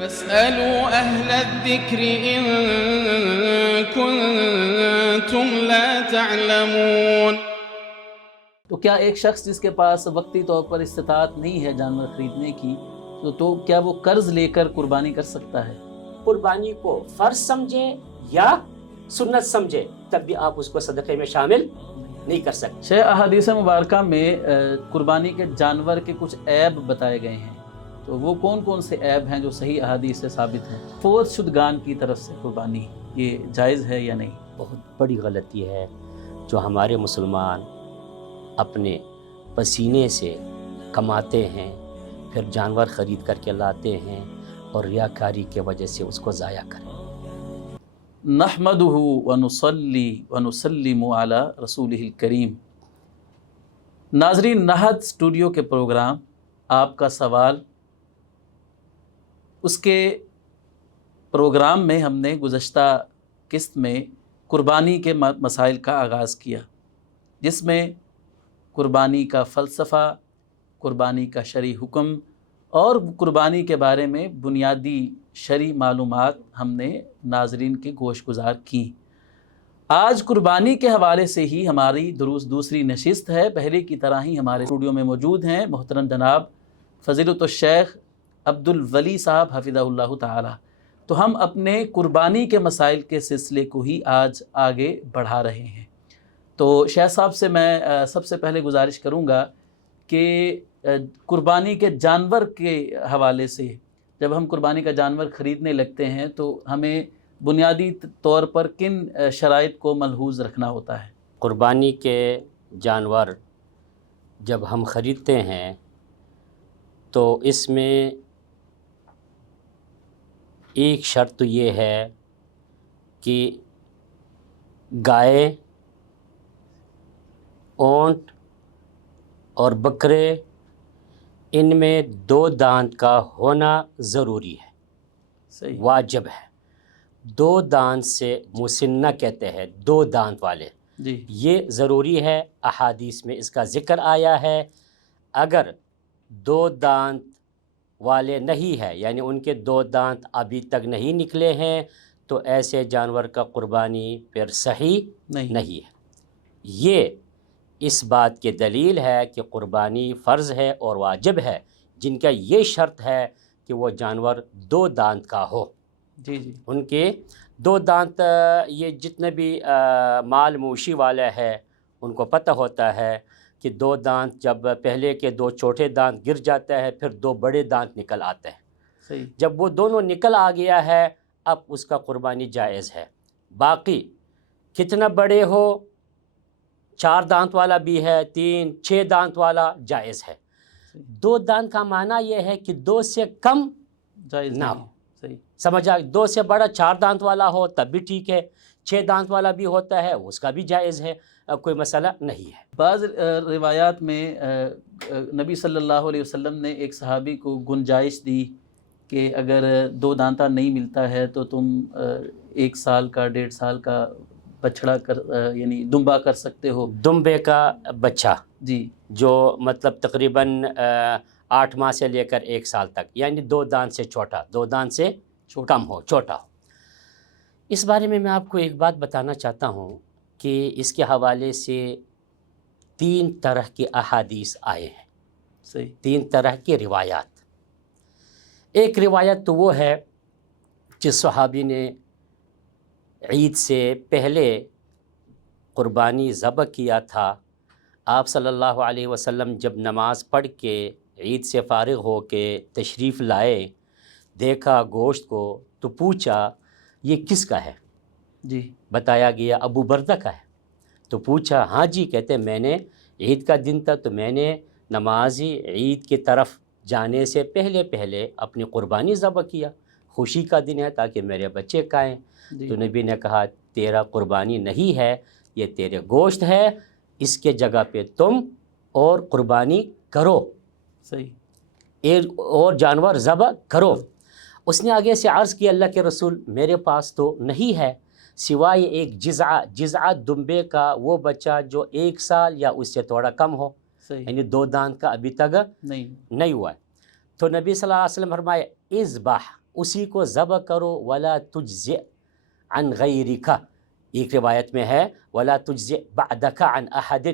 فاسألوا أهل الذكر إن كنتم لا تعلمون۔ تو کیا ایک شخص جس کے پاس وقتی طور پر استطاعت نہیں ہے جانور خریدنے کی تو کیا وہ قرض لے کر قربانی کر سکتا ہے؟ قربانی کو فرض سمجھے یا سنت سمجھے تب بھی آپ اس کو صدقے میں شامل نہیں کر سکتے۔ شیخ، احادیث مبارکہ میں قربانی کے جانور کے کچھ عیب بتائے گئے ہیں، تو وہ کون کون سے عیب ہیں جو صحیح احادیث سے ثابت ہیں؟ فوت شدگان کی طرف سے قربانی یہ جائز ہے یا نہیں؟ بہت بڑی غلطی ہے جو ہمارے مسلمان اپنے پسینے سے کماتے ہیں، پھر جانور خرید کر کے لاتے ہیں اور ریاکاری کی وجہ سے اس کو ضائع کریں۔ نحمدہ ونصلی ونسلم علی رسولہ الکریم۔ ناظرین، نہد اسٹوڈیو کے پروگرام آپ کا سوال، اس کے پروگرام میں ہم نے گزشتہ قسط میں قربانی کے مسائل کا آغاز کیا، جس میں قربانی کا فلسفہ، قربانی کا شرعی حکم اور قربانی کے بارے میں بنیادی شرعی معلومات ہم نے ناظرین کے گوش گزار کی۔ آج قربانی کے حوالے سے ہی ہماری دوسری نشست ہے۔ پہلے کی طرح ہی ہمارے اسٹوڈیو میں موجود ہیں محترم جناب فضیلۃ الشیخ عبدالولی صاحب حفظہ اللہ تعالی۔ تو ہم اپنے قربانی کے مسائل کے سلسلے کو ہی آج آگے بڑھا رہے ہیں۔ تو شیخ صاحب سے میں سب سے پہلے گزارش کروں گا کہ قربانی کے جانور کے حوالے سے جب ہم قربانی کا جانور خریدنے لگتے ہیں تو ہمیں بنیادی طور پر کن شرائط کو ملحوظ رکھنا ہوتا ہے؟ قربانی کے جانور جب ہم خریدتے ہیں تو اس میں ایک شرط تو یہ ہے کہ گائے، اونٹ اور بکرے، ان میں 2 دانت کا ہونا ضروری ہے، صحیح، واجب ہے۔ 2 دانت سے مسنہ کہتے ہیں، 2 دانت والے، جی، یہ ضروری ہے۔ احادیث میں اس کا ذکر آیا ہے۔ اگر 2 دانت والے نہیں ہے، یعنی ان کے 2 دانت ابھی تک نہیں نکلے ہیں، تو ایسے جانور کا قربانی پھر صحیح نہیں ہے۔ یہ اس بات کی دلیل ہے کہ قربانی فرض ہے اور واجب ہے جن کا یہ شرط ہے کہ وہ جانور 2 دانت کا ہو۔ جی جی، ان کے 2 دانت، یہ جتنے بھی مال مویشی والا ہے ان کو پتہ ہوتا ہے کہ 2 دانت جب پہلے کے 2 چھوٹے دانت گر جاتا ہے پھر 2 بڑے دانت نکل آتے ہیں۔ صحیح، جب وہ دونوں نکل آ گیا ہے اب اس کا قربانی جائز ہے۔ باقی کتنا بڑے ہو، 4 دانت والا بھی ہے، 3 6 دانت والا جائز ہے۔ 2 دانت کا معنی یہ ہے کہ 2 سے کم جائز نہ نہیں، ہو، صحیح، سمجھ آ، 2 سے بڑا 4 دانت والا ہو تب بھی ٹھیک ہے، 6 دانت والا بھی ہوتا ہے اس کا بھی جائز ہے، کوئی مسئلہ نہیں ہے۔ بعض روایات میں نبی صلی اللہ علیہ وسلم نے ایک صحابی کو گنجائش دی کہ اگر 2 دانتہ نہیں ملتا ہے تو تم 1 سال کا 1.5 سال کا بچڑا یعنی دمبا کر سکتے ہو، دمبے کا بچہ، جی، جو مطلب تقریباً 8 ماہ سے لے کر 1 سال تک، یعنی 2 دانت سے چھوٹا، 2 دانت سے کم ہو، چھوٹا ہو۔ اس بارے میں آپ کو ایک بات بتانا چاہتا ہوں کہ اس کے حوالے سے 3 طرح کے احادیث آئے ہیں، صحیح، 3 طرح کی روایات۔ ایک روایت تو وہ ہے کہ صحابی نے عید سے پہلے قربانی ذبح کیا تھا، آپ صلی اللہ علیہ وسلم جب نماز پڑھ کے عید سے فارغ ہو کے تشریف لائے، دیکھا گوشت کو تو پوچھا یہ کس کا ہے؟ جی، بتایا گیا ابو بردہ کا ہے۔ تو پوچھا ہاں جی، کہتے میں نے عید کا دن تھا تو میں نے نمازی عید کی طرف جانے سے پہلے اپنی قربانی ذبح کیا، خوشی کا دن ہے تاکہ میرے بچے کھائیں۔ جی، تو نبی نے کہا تیرا قربانی نہیں ہے، یہ تیرے گوشت ہے، اس کے جگہ پہ تم اور قربانی کرو، صحیح، ایک اور جانور ذبح کرو۔ اس نے آگے سے عرض کیا اللہ کے رسول میرے پاس تو نہیں ہے سوائے ایک جزعہ دمبے کا، وہ بچہ جو 1 سال یا اس سے تھوڑا کم ہو، صحیح، یعنی 2 دانت کا ابھی تک نہیں، نہیں ہوا ہے۔ تو نبی صلی اللہ علیہ وسلم فرمایا اذبح، اسی کو ذبح کرو، ولا تجزئ عن غیرک، ایک روایت میں ہے ولا تجزئ بعدک عن احد،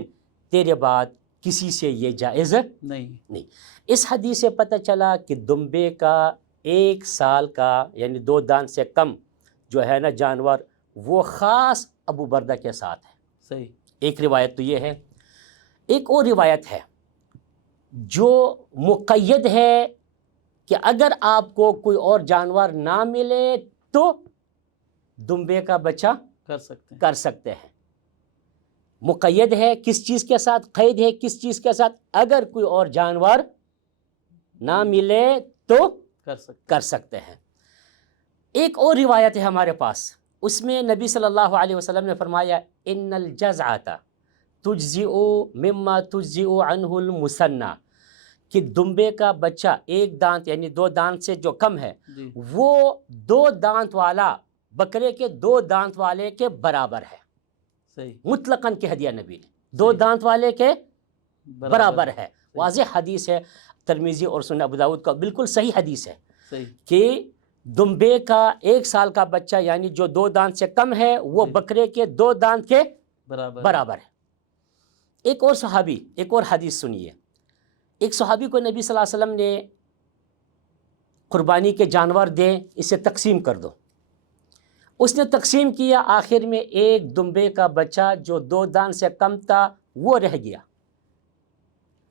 تیرے بعد کسی سے یہ جائز نہیں۔ اس حدیث سے پتہ چلا کہ دمبے کا 1 سال کا یعنی 2 دانت سے کم جو ہے نا جانور، وہ خاص ابو بردہ کے ساتھ ہے۔ صحیح۔ ایک روایت تو یہ ہے، ایک اور روایت ہے جو مقید ہے کہ اگر آپ کو کوئی اور جانور نہ ملے تو دمبے کا بچہ کر سکتے ہیں۔ مقید ہے کس چیز کے ساتھ؟ قید ہے کس چیز کے ساتھ؟ اگر کوئی اور جانور نہ ملے تو کر سکتے ہیں۔ ایک اور روایت ہے ہمارے پاس، اس میں نبی صلی اللہ علیہ وسلم نے فرمایا ان الجزعۃ تجزئ مما تجزئ عنہ المثنى، کہ دمبے کا بچہ 1 دانت یعنی 2 دانت سے جو کم ہے وہ 2 دانت والا بکرے کے 2 دانت والے کے برابر ہے۔ صحیح۔ مطلقاً کہہ دیا نبی نے 2 دانت والے کے برابر ہے۔ واضح حدیث ہے، ترمذی اور سنن ابو داؤد کا بالکل صحیح حدیث ہے کہ دمبے کا 1 سال کا بچہ یعنی جو 2 دانت سے کم ہے وہ بکرے کے 2 دانت کے برابر ہے۔ ایک اور صحابی، ایک اور حدیث سنیے، ایک صحابی کو نبی صلی اللہ علیہ وسلم نے قربانی کے جانور دیں، اسے تقسیم کر دو، اس نے تقسیم کیا، آخر میں ایک دمبے کا بچہ جو 2 دانت سے کم تھا وہ رہ گیا۔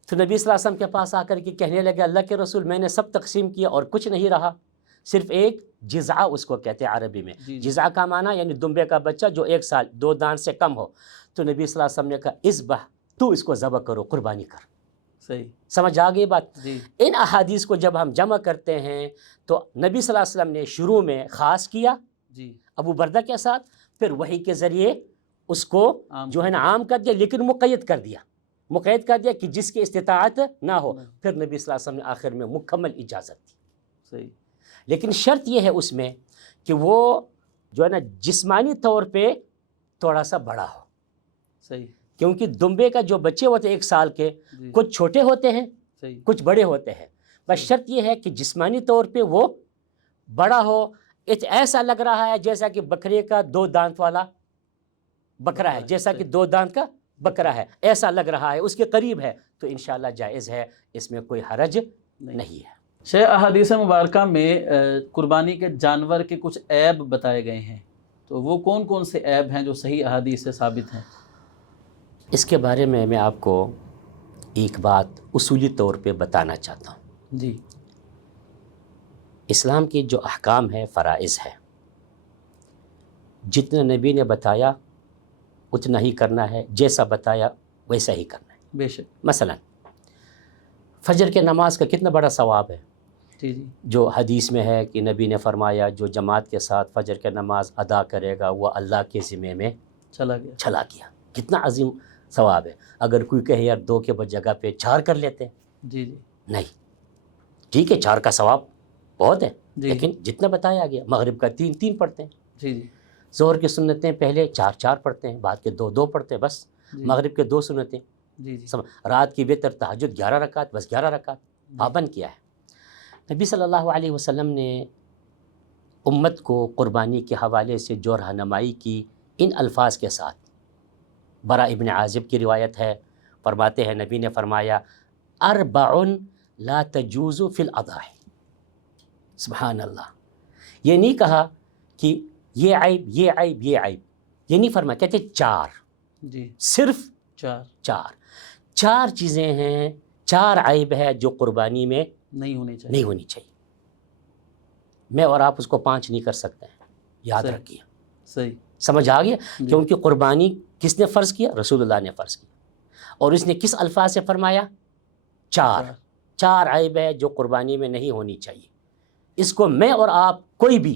تو نبی صلی اللہ علیہ وسلم کے پاس آ کر کے کہنے لگے اللہ کے رسول میں نے سب تقسیم کیا اور کچھ نہیں رہا، صرف ایک جزعہ اس کو کہتے ہیں عربی میں، جزعہ کا معنی یعنی دمبے کا بچہ جو 1 سال 2 دانت سے کم ہو۔ تو نبی صلی اللہ علیہ وسلم نے کہا اذبح، تو اس کو ذبح کرو، قربانی کر۔ صحیح، سمجھ آ گئی بات؟ ان احادیث کو جب ہم جمع کرتے ہیں تو نبی صلی اللہ علیہ وسلم نے شروع میں خاص کیا ابو بردہ کے ساتھ، پھر وحی کے ذریعے اس کو جو ہے نا عام کر دیا، لیکن مقید کر دیا کہ جس کی استطاعت نہ ہو، پھر نبی صلی اللہ علیہ وسلم نے آخر میں مکمل اجازت دی۔ صحیح، لیکن شرط یہ ہے اس میں کہ وہ جو ہے نا جسمانی طور پہ تھوڑا سا بڑا ہو۔ صحیح، کیونکہ دمبے کا جو بچے ہوتے ہیں 1 سال کے، کچھ چھوٹے ہوتے ہیں کچھ بڑے ہوتے ہیں، بس شرط یہ ہے کہ جسمانی طور پہ وہ بڑا ہو، ایسا لگ رہا ہے جیسا کہ بکرے کا 2 دانت والا بکرا ہے، جیسا کہ 2 دانت کا بکرا ہے، ایسا لگ رہا ہے، اس کے قریب ہے، تو انشاءاللہ جائز ہے، اس میں کوئی حرج نہیں ہے۔ شیخ، احادیث مبارکہ میں قربانی کے جانور کے کچھ عیب بتائے گئے ہیں، تو وہ کون کون سے عیب ہیں جو صحیح احادیث سے ثابت ہیں؟ اس کے بارے میں آپ کو ایک بات اصولی طور پہ بتانا چاہتا ہوں۔ جی۔ اسلام کی جو احکام ہے، فرائض ہے، جتنا نبی نے بتایا اتنا ہی کرنا ہے، جیسا بتایا ویسا ہی کرنا ہے۔ بے شک۔ مثلا فجر کے نماز کا کتنا بڑا ثواب ہے، جو حدیث میں ہے کہ نبی نے فرمایا جو جماعت کے ساتھ فجر کے نماز ادا کرے گا وہ اللہ کے ذمے میں چلا گیا۔ کتنا عظیم ثواب ہے۔ اگر کوئی کہے یار 2 کے جگہ پہ 4 کر لیتے ہیں، نہیں، ٹھیک ہے 4 کا ثواب بہت ہے، لیکن جتنا بتایا گیا، مغرب کا 3 پڑھتے ہیں، ظہر کی سنتیں پہلے 4 پڑھتے ہیں، بعد کے 2 پڑھتے ہیں، بس مغرب کے 2 سنتیں، رات کی وتر تہجد 11 رکعت، بس 11 رکعت پابند کیا ہے۔ نبی صلی اللہ علیہ وسلم نے امت کو قربانی کے حوالے سے جو رہنمائی کی ان الفاظ کے ساتھ، براء ابن عازب کی روایت ہے، فرماتے ہیں نبی نے فرمایا 4 لا تجوز فی الاضاحی۔ سبحان اللہ، یہ نہیں کہا کہ یہ عیب یہ عیب یہ عیب، یہ نہیں فرمایا، کہتے 4، صرف 4 چیزیں ہیں، 4 عیب ہے جو قربانی میں نہیں ہونی چاہیے۔ میں اور آپ اس کو 5 نہیں کر سکتے ہیں، یاد رکھیے۔ صحیح، سمجھ آ گیا؟ کیونکہ قربانی کس نے فرض کیا؟ رسول اللہ نے فرض کیا، اور اس نے کس الفاظ سے فرمایا؟ 4 عیب ہے جو قربانی میں نہیں ہونی چاہیے۔ اس کو میں اور آپ کوئی بھی،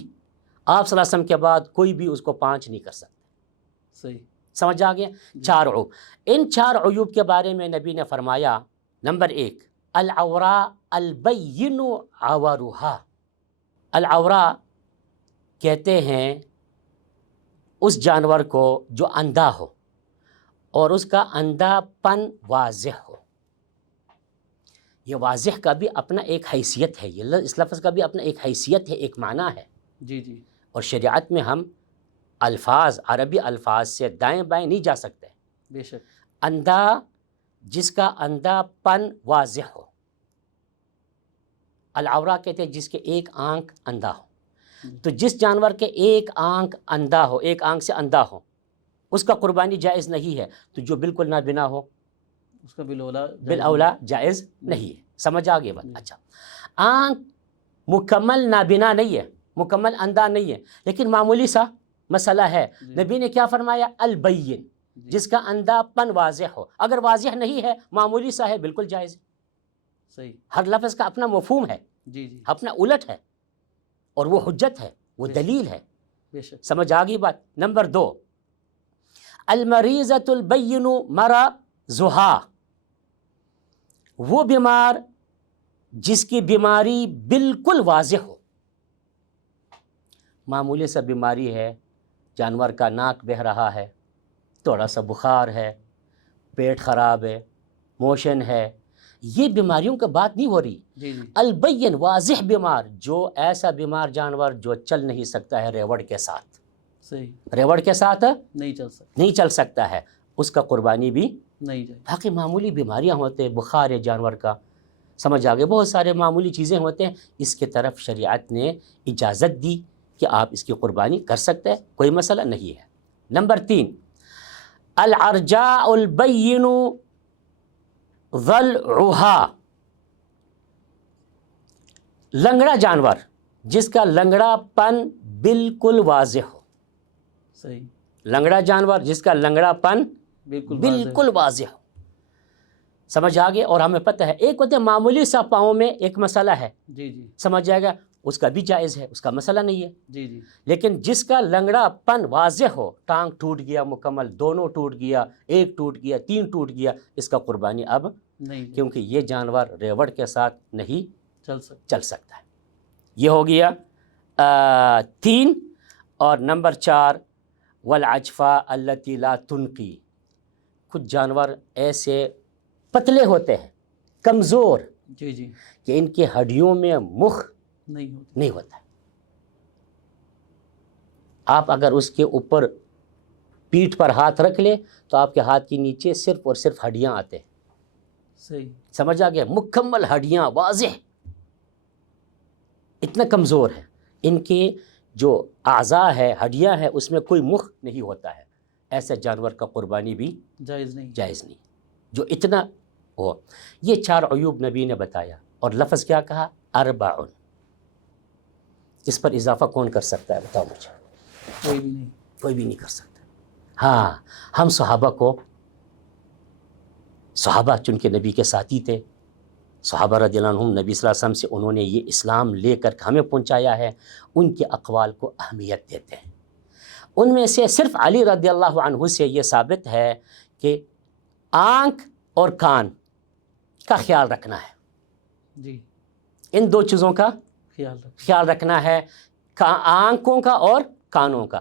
آپ صلی اللہ علیہ وسلم کے بعد کوئی بھی اس کو 5 نہیں کر سکتے۔ صحیح، سمجھ آ گیا؟ 4 عیوب۔ ان 4 عیوب کے بارے میں نبی نے فرمایا، نمبر 1 العوراء البین عورها۔ العوراء کہتے ہیں اس جانور کو جو اندھا ہو اور اس کا اندھا پن واضح ہو، یہ واضح کا بھی اپنا ایک حیثیت ہے، یہ اس لفظ کا بھی اپنا ایک حیثیت ہے، ایک معنی ہے. جی جی اور شریعت میں ہم الفاظ، عربی الفاظ سے دائیں بائیں نہیں جا سکتے. بے شک. اندھا، جس کا اندھا پن واضح ہو. العورہ کہتے ہیں جس کے ایک آنکھ اندھا ہو. تو جس جانور کے ایک آنکھ اندھا ہو، ایک آنکھ سے اندھا ہو، اس کا قربانی جائز نہیں ہے. تو جو بالکل نابینا ہو اس کا بالاولا جائز نہیں ہے. سمجھ آگے بات. اچھا، آنکھ مکمل نابینا نہیں ہے، مکمل اندھا نہیں ہے، لیکن معمولی سا مسئلہ ہے. نبی نے کیا فرمایا؟ البین، جس کا اندھا پن واضح ہو. اگر واضح نہیں ہے، معمولی سا ہے، بالکل جائز ہے. صحیح. ہر لفظ کا اپنا مفہوم ہے، جی جی اپنا الٹ ہے، اور وہ حجت ہے، وہ دلیل ہے. بے شک. سمجھ آگئی بات. نمبر 2، المریضۃ البین مرضھا، وہ بیمار جس کی بیماری بالکل واضح ہو. معمولی سا بیماری ہے، جانور کا ناک بہہ رہا ہے، تھوڑا سا بخار ہے، پیٹ خراب ہے، موشن ہے، یہ بیماریوں کا بات نہیں ہو رہی. جی جی البین واضح بیمار، جو ایسا بیمار جانور جو چل نہیں سکتا ہے ریوڑ کے ساتھ، صحیح ریوڑ کے ساتھ نہیں چل سکتا ہے، اس کا قربانی بھی نہیں جائے. باقی معمولی بیماریاں ہوتے ہیں، بخار ہے جانور کا، سمجھ آگے، بہت سارے معمولی چیزیں ہوتے ہیں، اس کے طرف شریعت نے اجازت دی کہ آپ اس کی قربانی کر سکتے ہیں، کوئی مسئلہ نہیں ہے. نمبر 3، العرجاء البین ضلعها، لنگڑا جانور جس کا لنگڑا پن بالکل واضح ہو. صحیح. لنگڑا جانور جس کا لنگڑا پن بالکل واضح ہو. سمجھ آگے. اور ہمیں پتہ ہے ایک ہوتے معمولی سا پاؤں میں ایک مسئلہ ہے، جی جی سمجھ جائے گا، اس کا بھی جائز ہے، اس کا مسئلہ نہیں ہے. جی جی لیکن جس کا لنگڑا پن واضح ہو، ٹانگ ٹوٹ گیا مکمل، دونوں ٹوٹ گیا، ایک ٹوٹ گیا، 3 ٹوٹ گیا، اس کا قربانی اب نہیں کیونکہ یہ جانور ریوڑ کے ساتھ نہیں چل سکتا ہے. یہ ہو گیا 3. اور نمبر 4، والعجفاء التي لا تنقی، کچھ جانور ایسے پتلے ہوتے ہیں، کمزور، جی جی کہ ان کی ہڈیوں میں مخ نہیں ہوتا ہے. آپ اگر اس کے اوپر پیٹھ پر ہاتھ رکھ لیں تو آپ کے ہاتھ کے نیچے صرف اور صرف ہڈیاں آتے ہیں. صحیح. سمجھ آ گیا؟ مکمل ہڈیاں واضح، اتنا کمزور ہے. ان کے جو اعضاء ہے، ہڈیاں ہیں، اس میں کوئی مخ نہیں ہوتا ہے. ایسے جانور کا قربانی بھی جائز نہیں. جو اتنا ہو. یہ 4 عیوب نبی نے بتایا، اور لفظ کیا کہا؟ 4. اس پر اضافہ کون کر سکتا ہے؟ بتاؤ مجھے. کوئی بھی نہیں کر سکتا. ہاں، ہم صحابہ چونکہ نبی کے ساتھی تھے، صحابہ رضی اللہ عنہم نبی صلی اللہ علیہ وسلم سے انہوں نے یہ اسلام لے کر ہمیں پہنچایا ہے، ان کے اقوال کو اہمیت دیتے ہیں. ان میں سے صرف علی رضی اللہ عنہ سے یہ ثابت ہے کہ آنکھ اور کان کا خیال رکھنا ہے. جی، ان 2 چیزوں کا خیال رکھنا ہے، آنکھوں کا اور کانوں کا.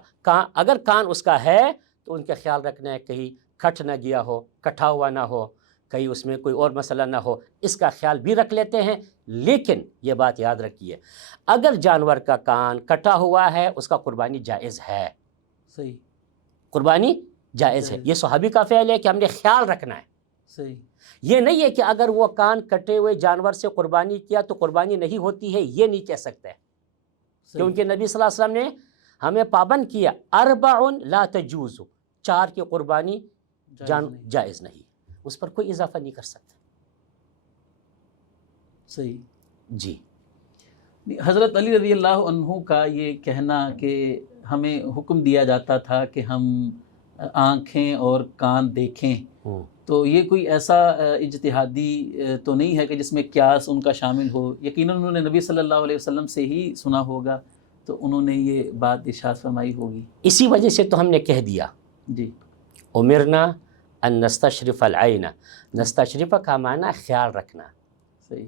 اگر کان اس کا ہے تو ان کا خیال رکھنا ہے کہیں کھٹ نہ گیا ہو، کٹا ہوا نہ ہو، کہیں اس میں کوئی اور مسئلہ نہ ہو، اس کا خیال بھی رکھ لیتے ہیں. لیکن یہ بات یاد رکھیے، اگر جانور کا کان کٹا ہوا ہے اس کا قربانی جائز ہے. صحیح. قربانی جائز ہے. یہ صحابی کا فعل ہے کہ ہم نے خیال رکھنا ہے. صحیح. یہ نہیں ہے کہ اگر وہ کان کٹے ہوئے جانور سے قربانی کیا تو قربانی نہیں ہوتی ہے، یہ نہیں کہہ سکتے، کیونکہ نبی صلی اللہ علیہ وسلم نے ہمیں پابند کیا 4 لا تجوز، 4 کی قربانی جائز نہیں، اس پر کوئی اضافہ نہیں کر سکتے. صحیح. جی. حضرت علی رضی اللہ عنہ کا یہ کہنا کہ ہمیں حکم دیا جاتا تھا کہ ہم آنکھیں اور کان دیکھیں، تو یہ کوئی ایسا اجتہادی تو نہیں ہے کہ جس میں قیاس ان کا شامل ہو؟ یقیناً انہوں نے نبی صلی اللہ علیہ وسلم سے ہی سنا ہوگا، تو انہوں نے یہ بات ارشاد فرمائی ہوگی. اسی وجہ سے تو ہم نے کہہ دیا جی، امرنا ان نستشرف العین. نستشرف کا معنی خیال رکھنا. صحیح.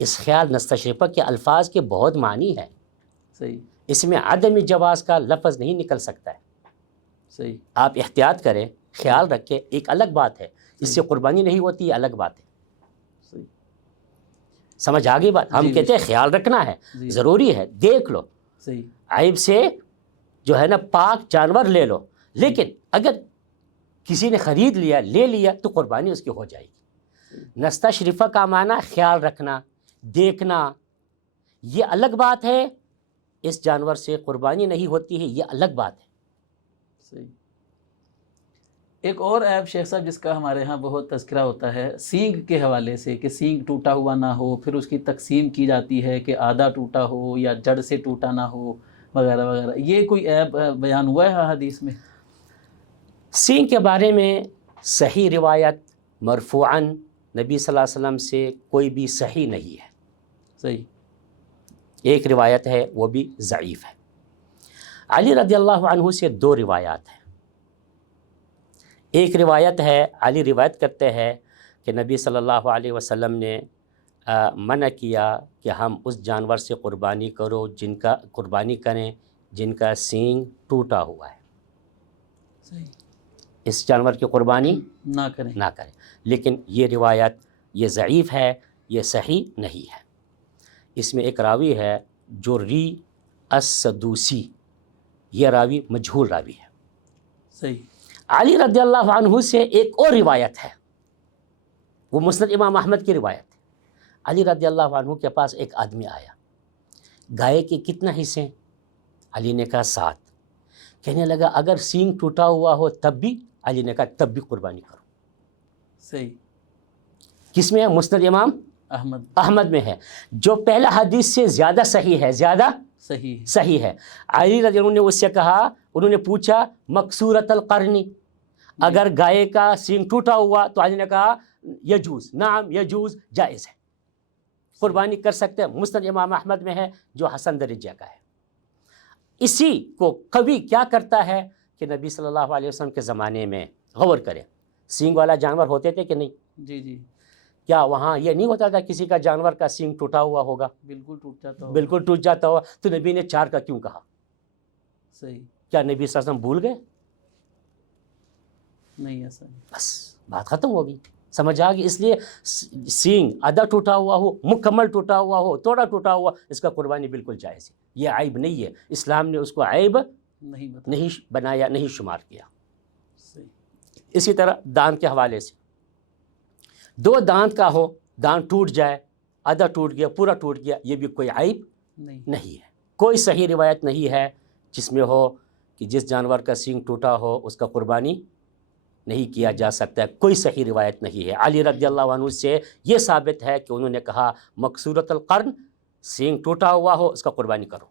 اس خیال نستشرف کے الفاظ کے بہت معنی ہیں. صحیح. اس میں عدم جواز کا لفظ نہیں نکل سکتا ہے. صحیح. آپ احتیاط کریں، خیال رکھیں. ایک الگ بات ہے، اس سے قربانی نہیں ہوتی، یہ الگ بات ہے. صحیح. سمجھ آ گئی بات؟ ہم جی، کہتے ہیں خیال رکھنا ہے، جی، ضروری ہے، دیکھ لو، صحیح، عیب سے جو ہے نا پاک جانور لے لو، لیکن اگر کسی نے خرید لیا، لے لیا، تو قربانی اس کی ہو جائے گی۔ نستشرفہ کا معنی خیال رکھنا، دیکھنا، یہ الگ بات ہے، اس جانور سے قربانی نہیں ہوتی ہے، یہ الگ بات ہے۔ صحیح۔ ایک اور عیب شیخ صاحب جس کا ہمارے ہاں بہت تذکرہ ہوتا ہے سینگ کے حوالے سے، کہ سینگ ٹوٹا ہوا نہ ہو، پھر اس کی تقسیم کی جاتی ہے کہ آدھا ٹوٹا ہو یا جڑ سے ٹوٹا نہ ہو وغیرہ وغیرہ، یہ کوئی عیب بیان ہوا ہے حدیث میں؟ سینگ کے بارے میں صحیح روایت مرفوعاً نبی صلی اللہ علیہ وسلم سے کوئی بھی صحیح نہیں ہے، صحیح، ایک روایت ہے وہ بھی ضعیف ہے۔ علی رضی اللہ عنہ سے دو روایات ہیں۔ ایک روایت ہے، علی روایت کرتے ہیں کہ نبی صلی اللہ علیہ وسلم نے منع کیا کہ ہم اس جانور سے قربانی قربانی کریں جن کا سینگ ٹوٹا ہوا ہے، صحیح، اس جانور کی قربانی نہ کریں، نہ کریں، لیکن یہ روایت یہ ضعیف ہے، یہ صحیح نہیں ہے۔ اس میں ایک راوی ہے جو ری السدوسی، یہ راوی مجہول راوی ہے۔ صحیح، علی رضی اللہ عنہ سے ایک اور روایت ہے، وہ مسند امام احمد کی روایت ہے۔ علی رضی اللہ عنہ کے پاس ایک آدمی آیا، گائے کے کتنا حصے؟ علی نے کہا 7۔ کہنے لگا اگر سینگ ٹوٹا ہوا ہو تب بھی؟ علی نے کہا تب بھی قربانی کرو۔ صحیح، کس میں ہے؟ مسند امام احمد میں ہے، جو پہلا حدیث سے زیادہ صحیح ہے، زیادہ صحیح ہے۔ علی رضی اللہ عنہ نے اس سے کہا، انہوں نے پوچھا مکسورۃ القرنی، اگر گائے کا سینگ ٹوٹا ہوا؟ تو علی نے کہا یجوز، نعم یجوز، جائز ہے، قربانی کر سکتے ہیں۔ مسند امام احمد میں ہے جو حسن درجہ کا ہے۔ اسی کو قوی کیا کرتا ہے کہ نبی صلی اللہ علیہ وسلم کے زمانے میں، غور کریں، سینگ والا جانور ہوتے تھے کہ نہیں؟ جی جی، کیا وہاں یہ نہیں ہوتا تھا کسی کا جانور کا سینگ ٹوٹا ہوا ہوگا؟ بالکل ٹوٹ جاتا ہو، بالکل ٹوٹ جاتا ہوا، تو نبی نے 4 کا کیوں کہا؟ صحیح، کیا نبی صلی اللہ علیہ وسلم بھول گئے؟ نہیں ایسا نہیں، بس بات ختم ہو گئی، سمجھ آ گئی۔ اس لیے سینگ آدھا ٹوٹا ہوا ہو، مکمل ٹوٹا ہوا ہو، تھوڑا ٹوٹا ہوا، اس کا قربانی بالکل جائز ہے، یہ عیب نہیں ہے، اسلام نے اس کو عیب نہیں بنایا، نہیں شمار کیا۔ صحیح، اسی طرح دانت کے حوالے سے، 2 دانت کا ہو، دانت ٹوٹ جائے، آدھا ٹوٹ گیا، پورا ٹوٹ گیا، یہ بھی کوئی عیب نہیں ہے۔ کوئی صحیح روایت نہیں ہے جس میں ہو کہ جس جانور کا سینگ ٹوٹا ہو اس کا قربانی نہیں کیا جا سکتا ہے، کوئی صحیح روایت نہیں ہے۔ علی رضی اللہ عنہ سے یہ ثابت ہے کہ انہوں نے کہا مکسورۃ القرن، سینگ ٹوٹا ہوا ہو اس کا قربانی کرو۔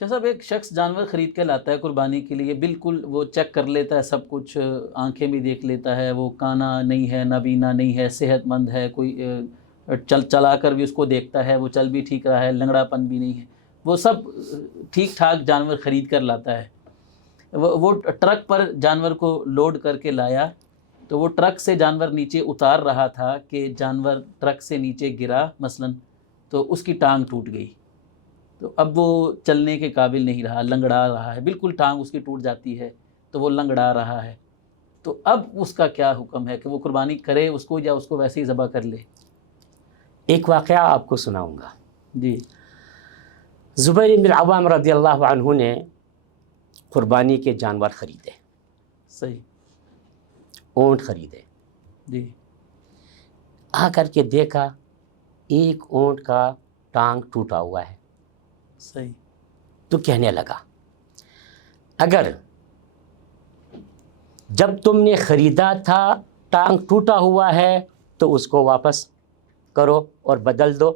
شاہ صاحب، ایک شخص جانور خرید کے لاتا ہے قربانی کے لیے، بالکل وہ چیک کر لیتا ہے سب کچھ، آنکھیں بھی دیکھ لیتا ہے، وہ کانا نہیں ہے، نابینا نہیں ہے، صحت مند ہے، کوئی چلا کر بھی اس کو دیکھتا ہے، وہ چل بھی ٹھیک رہا ہے، لنگڑا پن بھی نہیں ہے، وہ سب ٹھیک ٹھاک جانور خرید کر لاتا ہے۔ وہ ٹرک پر جانور کو لوڈ کر کے لایا، تو وہ ٹرک سے جانور نیچے اتار رہا تھا کہ جانور ٹرک سے نیچے گرا مثلاً، تو اس کی ٹانگ ٹوٹ گئی، تو اب وہ چلنے کے قابل نہیں رہا، لنگڑا رہا ہے، بالکل ٹانگ اس کی ٹوٹ جاتی ہے تو وہ لنگڑا رہا ہے، تو اب اس کا کیا حکم ہے کہ وہ قربانی کرے اس کو یا اس کو ویسے ہی ذبح کر لے؟ ایک واقعہ آپ کو سناؤں گا۔ جی، زبیر بن العوام رضی اللہ عنہ نے قربانی کے جانور خریدے، صحیح، اونٹ خریدے، جی، آ کر کے دیکھا ایک اونٹ کا ٹانگ ٹوٹا ہوا ہے، صحیح، تو کہنے لگا اگر جب تم نے خریدا تھا ٹانگ ٹوٹا ہوا ہے تو اس کو واپس کرو اور بدل دو،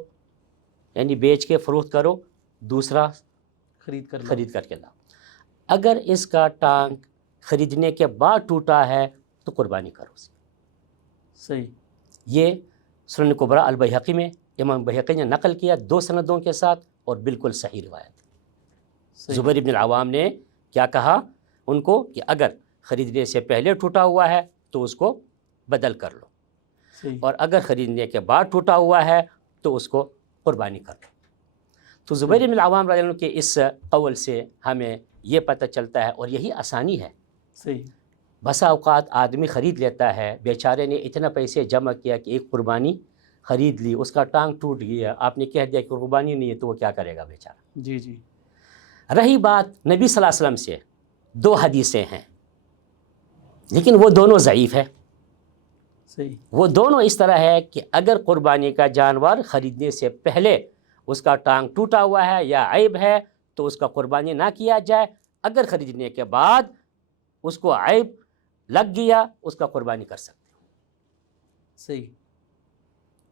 یعنی بیچ کے فروخت کرو، دوسرا خرید کر کے لاؤ۔ اگر اس کا ٹانگ خریدنے کے بعد ٹوٹا ہے تو قربانی کرو اسے۔ صحیح، یہ سنن کبریٰ البیہقی میں امام بہقی نے نقل کیا 2 سندوں کے ساتھ، اور بالکل صحیح روایت۔ زبیر بن العوام نے کیا کہا ان کو کہ اگر خریدنے سے پہلے ٹوٹا ہوا ہے تو اس کو بدل کر لو، صحیح، اور اگر خریدنے کے بعد ٹوٹا ہوا ہے تو اس کو قربانی کر لو۔ تو زبیر بن العوام رضی اللہ عنہ کے اس قول سے ہمیں یہ پتہ چلتا ہے، اور یہی آسانی ہے۔ صحیح، بسا اوقات آدمی خرید لیتا ہے، بیچارے نے اتنا پیسے جمع کیا کہ ایک قربانی خرید لی, اس کا ٹانگ ٹوٹ گیا, آپ نے کہہ دیا کہ قربانی نہیں ہے, تو وہ کیا کرے گا بیچارہ. جی جی. رہی بات نبی صلی اللہ علیہ وسلم سے, 2 حدیثیں ہیں لیکن وہ دونوں ضعیف ہے. صحیح. وہ دونوں اس طرح ہے کہ اگر قربانی کا جانور خریدنے سے پہلے اس کا ٹانگ ٹوٹا ہوا ہے یا عیب ہے تو اس کا قربانی نہ کیا جائے. اگر خریدنے کے بعد اس کو عیب لگ گیا, اس کا قربانی کر سکتے ہو. صحیح.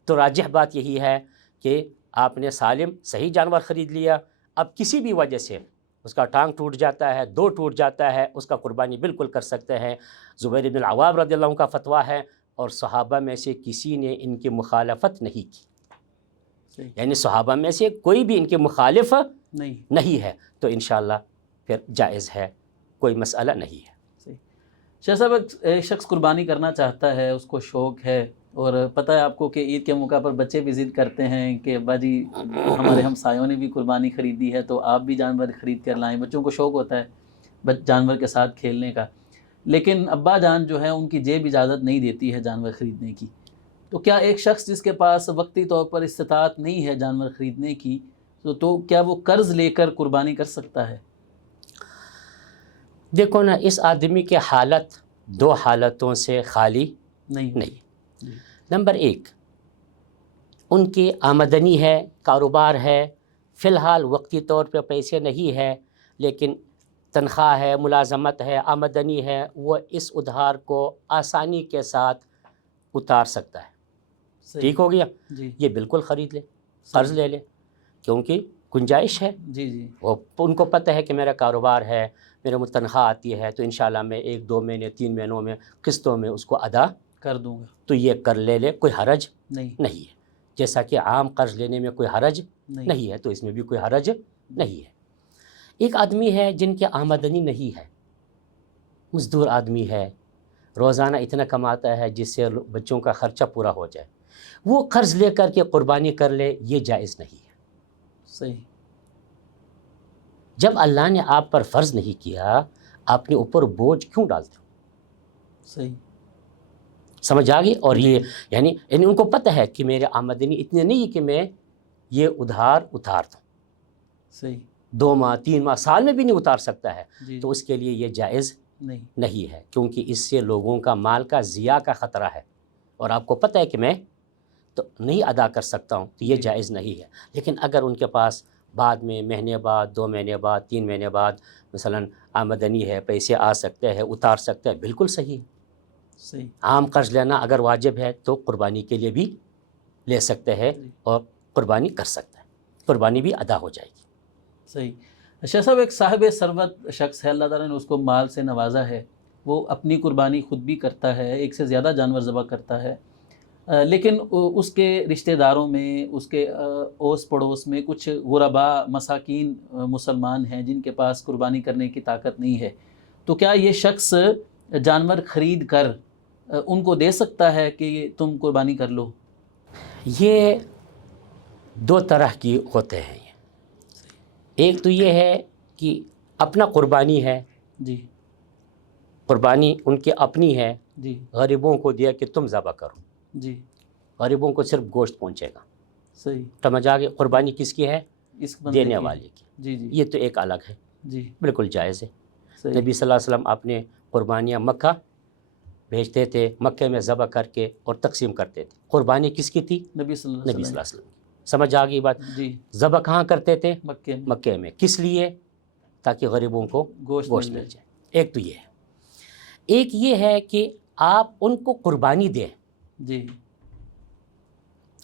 تو راجح بات یہی ہے کہ آپ نے سالم صحیح جانور خرید لیا, اب کسی بھی وجہ سے اس کا ٹانگ ٹوٹ جاتا ہے, 2 ٹوٹ جاتا ہے, اس کا قربانی بالکل کر سکتے ہیں. زبیر بن العوام رضی اللہ عنہ کا فتویٰ ہے اور صحابہ میں سے کسی نے ان کی مخالفت نہیں کی. صحیح. یعنی صحابہ میں سے کوئی بھی ان کے مخالف نہیں ہے, تو انشاءاللہ پھر جائز ہے, کوئی مسئلہ نہیں ہے. شاہ صاحب, ایک شخص قربانی کرنا چاہتا ہے, اس کو شوق ہے, اور پتہ ہے آپ کو کہ عید کے موقع پر بچے بھی ضد کرتے ہیں کہ ابا جی ہمارے ہمسایوں نے بھی قربانی خریدی ہے تو آپ بھی جانور خرید کر لائیں. بچوں کو شوق ہوتا ہے جانور کے ساتھ کھیلنے کا, لیکن ابا جان جو ہے ان کی جیب اجازت نہیں دیتی ہے جانور خریدنے کی. تو کیا ایک شخص جس کے پاس وقتی طور پر استطاعت نہیں ہے جانور خریدنے کی, تو کیا وہ قرض لے کر قربانی کر سکتا ہے؟ دیکھو نا, اس آدمی کے حالت 2 حالتوں سے خالی نہیں. نمبر 1, ان کی آمدنی ہے, کاروبار ہے, فی الحال وقتی طور پہ پیسے نہیں ہے, لیکن تنخواہ ہے, ملازمت ہے, آمدنی ہے, وہ اس ادھار کو آسانی کے ساتھ اتار سکتا ہے. ٹھیک ہو گیا. یہ بالکل خرید لے, قرض لے لے, کیونکہ گنجائش ہے. وہ ان کو پتہ ہے کہ میرا کاروبار ہے, میرے مجھ تنخواہ آتی ہے, تو انشاءاللہ میں 1 2 مہینے 3 مہینوں میں قسطوں میں اس کو ادا کر دوں گا. تو یہ کر لے, کوئی حرج نہیں ہے. جیسا کہ عام قرض لینے میں کوئی حرج نہیں ہے, تو اس میں بھی کوئی حرج نہیں ہے. ایک آدمی ہے جن کی آمدنی نہیں ہے, مزدور آدمی ہے, روزانہ اتنا کماتا ہے جس سے بچوں کا خرچہ پورا ہو جائے, وہ قرض لے کر کے قربانی کر لے, یہ جائز نہیں ہے. صحیح. جب اللہ نے آپ پر فرض نہیں کیا, آپ نے اوپر بوجھ کیوں ڈالتے ہو؟ صحیح. سمجھ آ گئی. اور یہ یعنی ان کو پتہ ہے کہ میرے آمدنی اتنے نہیں کہ میں یہ ادھار اتار دوں. صحیح. 2 ماہ 3 ماہ سال میں بھی نہیں اتار سکتا ہے, تو اس کے لیے یہ جائز نہیں ہے, کیونکہ اس سے لوگوں کا مال کا ضیاع کا خطرہ ہے, اور آپ کو پتہ ہے کہ میں تو نہیں ادا کر سکتا ہوں, تو یہ جائز نہیں ہے. لیکن اگر ان کے پاس بعد میں مہینے بعد 2 مہینے بعد 3 مہینے بعد مثلاً آمدنی ہے, پیسے آ سکتے ہیں, اتار سکتے ہیں, بالکل صحیح ہے. صحیح. عام قرض لینا اگر واجب ہے تو قربانی کے لیے بھی لے سکتے ہیں اور قربانی کر سکتے ہیں, قربانی بھی ادا ہو جائے گی. صحیح. شاہ صاحب, ایک صاحب ثروت شخص ہے, اللہ تعالیٰ نے اس کو مال سے نوازا ہے, وہ اپنی قربانی خود بھی کرتا ہے, 1 سے زیادہ جانور ذبح کرتا ہے, لیکن اس کے رشتہ داروں میں, اس کے اوس پڑوس میں کچھ غرباء مساکین مسلمان ہیں جن کے پاس قربانی کرنے کی طاقت نہیں ہے. تو کیا یہ شخص جانور خرید کر ان کو دے سکتا ہے کہ تم قربانی کر لو؟ یہ 2 طرح کی ہوتے ہیں. ایک تو یہ ہے کہ اپنا قربانی ہے, قربانی ان کی اپنی ہے, غریبوں کو دیا کہ تم ذبح کرو, غریبوں کو صرف گوشت پہنچے گا. صحیح. سمجھ آ گئی. قربانی کس کی ہے؟ دینے والے کی. یہ تو ایک الگ ہے, بالکل جائز ہے. نبی صلی اللہ علیہ وسلم اپنے قربانیاں مکہ بھیجتے تھے, مکہ میں ذبح کر کے اور تقسیم کرتے تھے. قربانی کس کی تھی؟ نبی صلی اللہ علیہ وسلم کی. سمجھ آ گئی بات. ذبح کہاں کرتے تھے؟ مکہ میں. کس لیے؟ تاکہ غریبوں کو گوشت مل جائے. ایک تو یہ ہے. ایک یہ ہے کہ آپ ان کو قربانی دیں.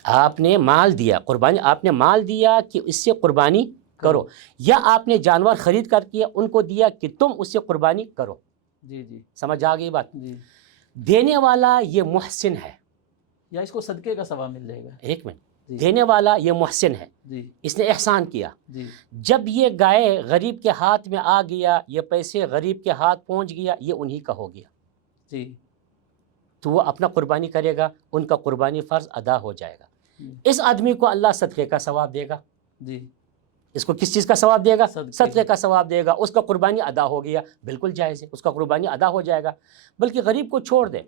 آپ نے مال دیا, قربانی آپ نے مال دیا کہ اس سے قربانی کرو, یا آپ نے جانور خرید کر کے ان کو دیا کہ تم اس سے قربانی کرو. سمجھ آ گئی بات. دینے والا یہ محسن ہے, یا اس کو صدقے کا ثواب مل جائے گا. ایک منٹ. دینے والا یہ محسن ہے, اس نے احسان کیا. جب یہ گائے غریب کے ہاتھ میں آ گیا, یہ پیسے غریب کے ہاتھ پہنچ گیا, یہ انہی کا ہو گیا, تو وہ اپنا قربانی کرے گا, ان کا قربانی فرض ادا ہو جائے گا. اس آدمی کو اللہ صدقے کا ثواب دے گا. اس کو کس چیز کا ثواب دے گا؟ صدقے کا ثواب دے گا. اس کا قربانی ادا ہو گیا, بالکل جائز ہے, اس کا قربانی ادا ہو جائے گا. بلکہ غریب کو چھوڑ دے,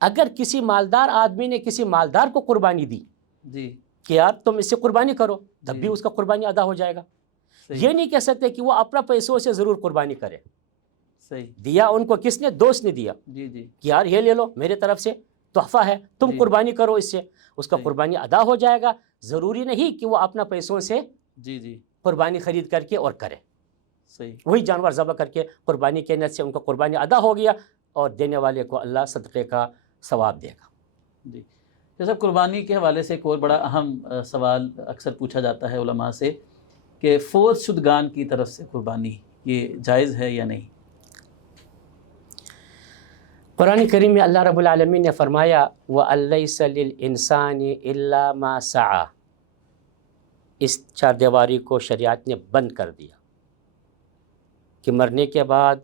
اگر کسی مالدار آدمی نے کسی مالدار کو قربانی دی جی کہ یار تم اس سے قربانی کرو، تب جی بھی اس کا قربانی ادا ہو جائے گا. صحیح یہ نہیں کہہ سکتے کہ وہ اپنا پیسوں سے ضرور قربانی کرے. صحیح دیا ان کو کس نے؟ دوست نے دیا جی جی کہ یار یہ لے لو میرے طرف سے تحفہ ہے، تم جی قربانی کرو اس سے، اس کا صحیح قربانی ادا ہو جائے گا. ضروری نہیں کہ وہ اپنا پیسوں سے جی جی قربانی خرید کر کے اور کرے. صحیح وہی جانور ذبح کر کے قربانی کے نیت سے ان کا قربانی ادا ہو گیا اور دینے والے کو اللہ صدقے کا ثواب دے گا. جی. جیسا قربانی کے حوالے سے ایک اور بڑا اہم سوال اکثر پوچھا جاتا ہے علماء سے کہ فوت شدگان کی طرف سے قربانی یہ جائز ہے یا نہیں؟ قرآن کریم میں اللہ رب العالمین نے فرمایا وَأَلَّيْسَ لِلْإِنسَانِ إِلَّا مَا سَعَى. اس چار دیواری کو شریعت نے بند کر دیا کہ مرنے کے بعد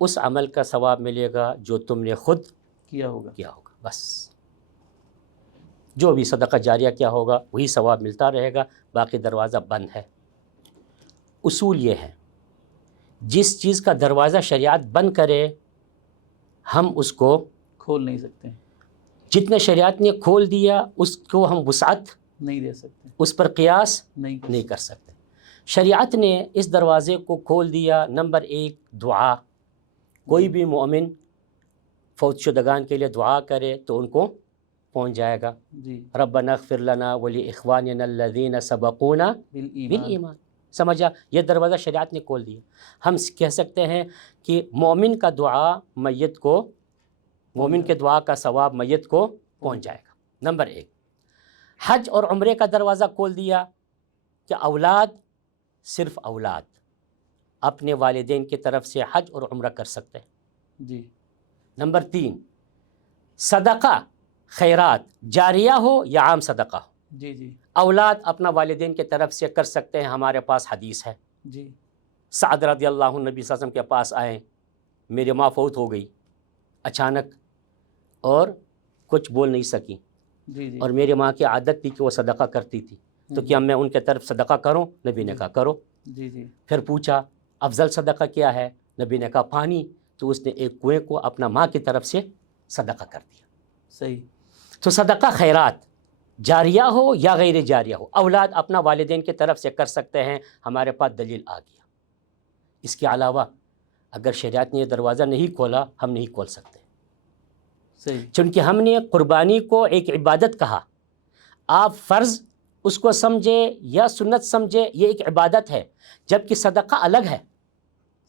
اس عمل کا ثواب ملے گا جو تم نے خود کیا ہوگا. بس جو بھی صدقہ جاریہ کیا ہوگا وہی ثواب ملتا رہے گا، باقی دروازہ بند ہے. اصول یہ ہے جس چیز کا دروازہ شریعت بند کرے ہم اس کو کھول نہیں سکتے، جتنے شریعت نے کھول دیا اس کو ہم وسعت نہیں دے سکتے، اس پر قیاس نہیں کر سکتے. شریعت نے اس دروازے کو کھول دیا. نمبر 1 دعا. کوئی بھی مومن فوت شدگان کے لیے دعا کرے تو ان کو پہنچ جائے گا. جی ربنا اغفر لنا ولاخواننا الذین سبقونا بالایمان. سمجھا؟ یہ دروازہ شریعت نے کھول دیا. ہم کہہ سکتے ہیں کہ مومن کا دعا میت کو، مومن کے دعا کا ثواب میت کو پہنچ جائے گا. نمبر 1 حج اور عمرے کا دروازہ کھول دیا کہ اولاد، صرف اولاد اپنے والدین کی طرف سے حج اور عمرہ کر سکتے ہیں. جی نمبر 3 صدقہ خیرات جاریہ ہو یا عام صدقہ ہو، جی جی اولاد اپنا والدین کی طرف سے کر سکتے ہیں. ہمارے پاس حدیث ہے، جی سعد رضی اللہ عنہ نبی صلی اللہ علیہ وسلم کے پاس آئے، میری ماں فوت ہو گئی اچانک اور کچھ بول نہیں سکی، جی جی اور میری ماں کی عادت تھی کہ وہ صدقہ کرتی تھی، تو کیا میں ان کے طرف صدقہ کروں؟ نبی نے کہا کرو. جی جی پھر پوچھا افضل صدقہ کیا ہے؟ نبی نے کہا پانی. تو اس نے ایک کنویں کو اپنا ماں کی طرف سے صدقہ کر دیا. صحیح. تو صدقہ خیرات جاریہ ہو یا غیر جاریہ ہو اولاد اپنا والدین کی طرف سے کر سکتے ہیں. ہمارے پاس دلیل آ گیا. اس کے علاوہ اگر شریعت نے یہ دروازہ نہیں کھولا ہم نہیں کھول سکتے. صحیح. چونکہ ہم نے قربانی کو ایک عبادت کہا. آپ فرض اس کو سمجھے یا سنت سمجھے، یہ ایک عبادت ہے، جبکہ صدقہ الگ ہے.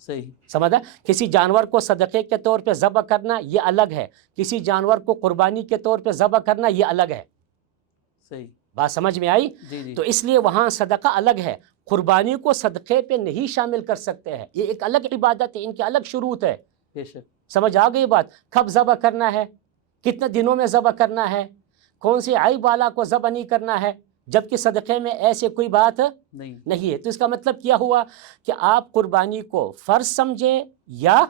صحیح. سمجھا؟ کسی جانور کو صدقے کے طور پہ ذبح کرنا یہ الگ ہے، کسی جانور کو قربانی کے طور پہ ذبح کرنا یہ الگ ہے. صحیح. بات سمجھ میں آئی؟ جی جی تو اس لیے وہاں صدقہ الگ ہے. قربانی کو صدقے پہ نہیں شامل کر سکتے ہیں، یہ ایک الگ عبادت ہے، ان کے الگ شروط ہے. بے شک. سمجھ آ گئی بات؟ کب ذبح کرنا ہے، کتنے دنوں میں ذبح کرنا ہے، کون سی عیب والا کو ذبح نہیں کرنا ہے، جبکہ صدقے میں ایسے کوئی بات نہیں ہے. تو اس کا مطلب کیا ہوا کہ آپ قربانی کو فرض سمجھے یا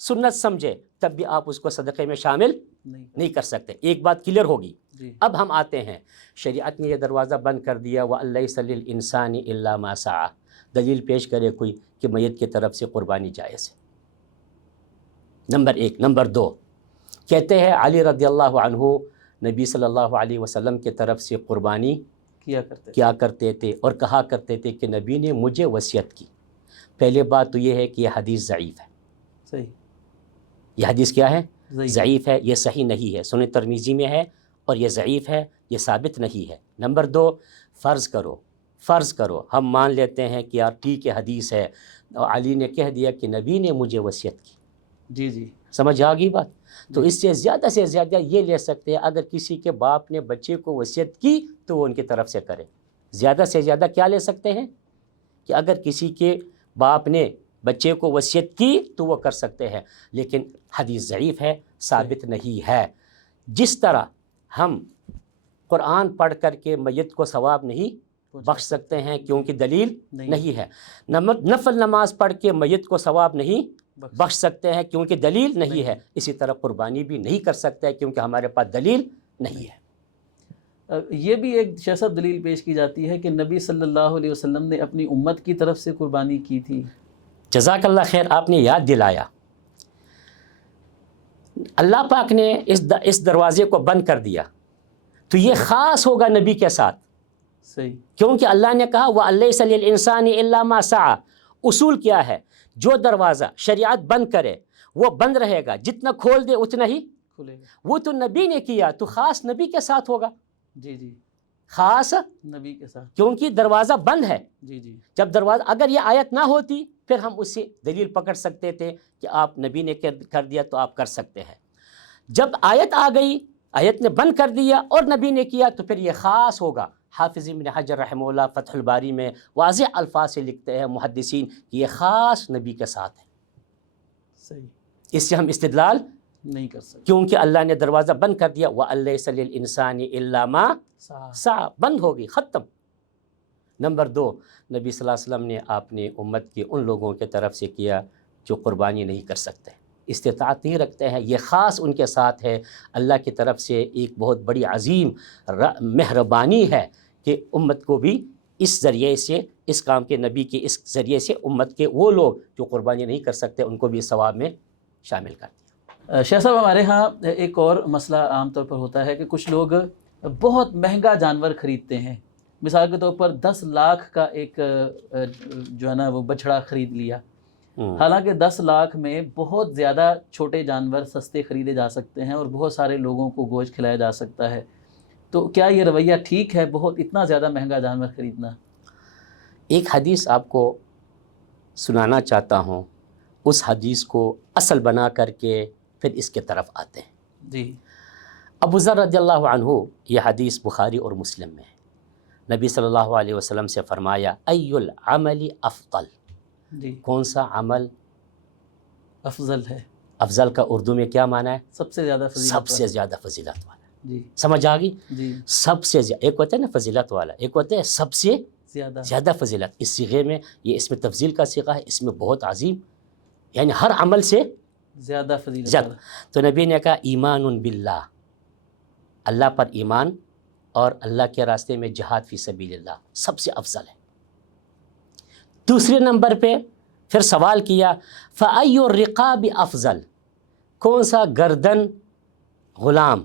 سنت سمجھے تب بھی آپ اس کو صدقے میں شامل نہیں کر سکتے. ایک بات کلیئر ہوگی. جی. اب ہم آتے ہیں، شریعت نے یہ دروازہ بند کر دیا وَأَلَّيْسَ لِلْإِنسَانِ إِلَّا مَا سَعَى. دلیل پیش کرے کوئی کہ میت کی طرف سے قربانی جائز ہے. نمبر 1. نمبر 2 کہتے ہیں علی رضی اللہ عنہ نبی صلی اللہ علیہ وسلم کی طرف سے قربانی کیا کرتے تھے اور کہا کرتے تھے کہ نبی نے مجھے وصیت کی. پہلے بات تو یہ ہے کہ یہ حدیث ضعیف ہے. صحیح. یہ حدیث کیا ہے؟ ضعیف ہے، یہ صحیح نہیں ہے. سنن ترمذی میں ہے اور یہ ضعیف ہے، یہ ثابت نہیں ہے. نمبر 2 فرض کرو ہم مان لیتے ہیں کہ یار ٹھیک ہے حدیث ہے، علی نے کہہ دیا کہ نبی نے مجھے وصیت کی. جی جی سمجھ آ گئی بات؟ تو اس سے زیادہ یہ لے سکتے ہیں اگر کسی کے باپ نے بچے کو وصیت کی تو وہ ان کی طرف سے کرے. زیادہ سے زیادہ کیا لے سکتے ہیں کہ اگر کسی کے باپ نے بچے کو وصیت کی تو وہ کر سکتے ہیں، لیکن حدیث ضعیف ہے، ثابت نہیں ہے. جس طرح ہم قرآن پڑھ کر کے میت کو ثواب نہیں بخش سکتے ہیں کیونکہ دلیل نہیں ہے، نفل نماز پڑھ کے میت کو ثواب نہیں بخش سکتے ہیں کیونکہ دلیل نہیں ہے، اسی طرح قربانی بھی نہیں کر سکتے کیونکہ ہمارے پاس دلیل نہیں ہے. یہ بھی ایک جیسا دلیل پیش کی جاتی ہے کہ نبی صلی اللہ علیہ وسلم نے اپنی امت کی طرف سے قربانی کی تھی. جزاک اللہ خیر، آپ نے یاد دلایا. اللہ پاک نے اس دروازے کو بند کر دیا تو یہ خاص ہوگا نبی کے ساتھ، صحیح، کیونکہ اللہ نے کہا وَأَلَّيْسَ لِلْإِنسَانِ إِلَّا مَا سَعَى۔ اصول کیا ہے؟ جو دروازہ شریعت بند کرے وہ بند رہے گا، جتنا کھول دے اتنا ہی کھلے گا، وہ تو نبی نے کیا تو خاص نبی کے ساتھ ہوگا، جی جی، خاص نبی کے ساتھ، کیونکہ دروازہ بند ہے۔ جی جی، جب دروازہ، اگر یہ آیت نہ ہوتی پھر ہم اس سے دلیل پکڑ سکتے تھے کہ آپ نبی نے کر دیا تو آپ کر سکتے ہیں۔ جب آیت آ گئی، آیت نے بند کر دیا اور نبی نے کیا تو پھر یہ خاص ہوگا۔ حافظ ابن حجر رحمہ اللہ فتح الباری میں واضح الفاظ سے لکھتے ہیں محدثین کہ یہ خاص نبی کے ساتھ ہے۔ صحیح، اس سے ہم استدلال نہیں کر سکتے، کیونکہ اللہ نے دروازہ بند کر دیا وَأَلَّيْسَ لِلْإِنسَانِ إِلَّا مَا سَعَى، بند ہوگی، ختم۔ نمبر 2، نبی صلی اللہ علیہ وسلم نے اپنی امت کے ان لوگوں کے طرف سے کیا جو قربانی نہیں کر سکتے، استطاعت نہیں رکھتے ہیں، یہ خاص ان کے ساتھ ہے۔ اللہ کی طرف سے ایک بہت بڑی عظیم مہربانی ہے کہ امت کو بھی اس ذریعے سے، اس کام کے نبی کے اس ذریعے سے امت کے وہ لوگ جو قربانی نہیں کر سکتے ان کو بھی اس ثواب میں شامل کر دیا۔ شیخ صاحب ہمارے ہاں ایک اور مسئلہ عام طور پر ہوتا ہے کہ کچھ لوگ بہت مہنگا جانور خریدتے ہیں، مثال کے طور پر 10 لاکھ کا ایک جو ہے نا وہ بچھڑا خرید لیا، حالانکہ 10 لاکھ میں بہت زیادہ چھوٹے جانور سستے خریدے جا سکتے ہیں اور بہت سارے لوگوں کو گوشت کھلایا جا سکتا ہے، تو کیا یہ رویہ ٹھیک ہے بہت اتنا زیادہ مہنگا جانور خریدنا؟ ایک حدیث آپ کو سنانا چاہتا ہوں، اس حدیث کو اصل بنا کر کے پھر اس کے طرف آتے ہیں۔ جی، ابو ذر رضی اللہ عنہ، یہ حدیث بخاری اور مسلم میں ہے، نبی صلی اللہ علیہ وسلم سے فرمایا ای العمل افضل، جی، کون سا عمل افضل ہے؟ افضل کا اردو میں کیا معنی ہے؟ سب سے زیادہ فضیلت سب سے والا۔ زیادہ فضیلت والا، جی سمجھ آ گئی؟ جی، سب سے زیادہ، ایک ہوتا ہے نا فضیلت والا، ایک ہوتا ہے سب سے زیادہ، زیادہ فضیلت۔ اس صیغے میں، یہ اس میں تفضیل کا صیغہ ہے، اس میں بہت عظیم، یعنی ہر عمل سے زیادہ فضیلت زیادہ۔ والا۔ تو نبی نے کہا ایمان باللہ، اللہ پر ایمان اور اللہ کے راستے میں جہاد فی سبیل اللہ سب سے افضل ہے۔ دوسرے نمبر پہ پھر سوال کیا فَأَيُّ الرِّقَابِ افضل، کون سا گردن غلام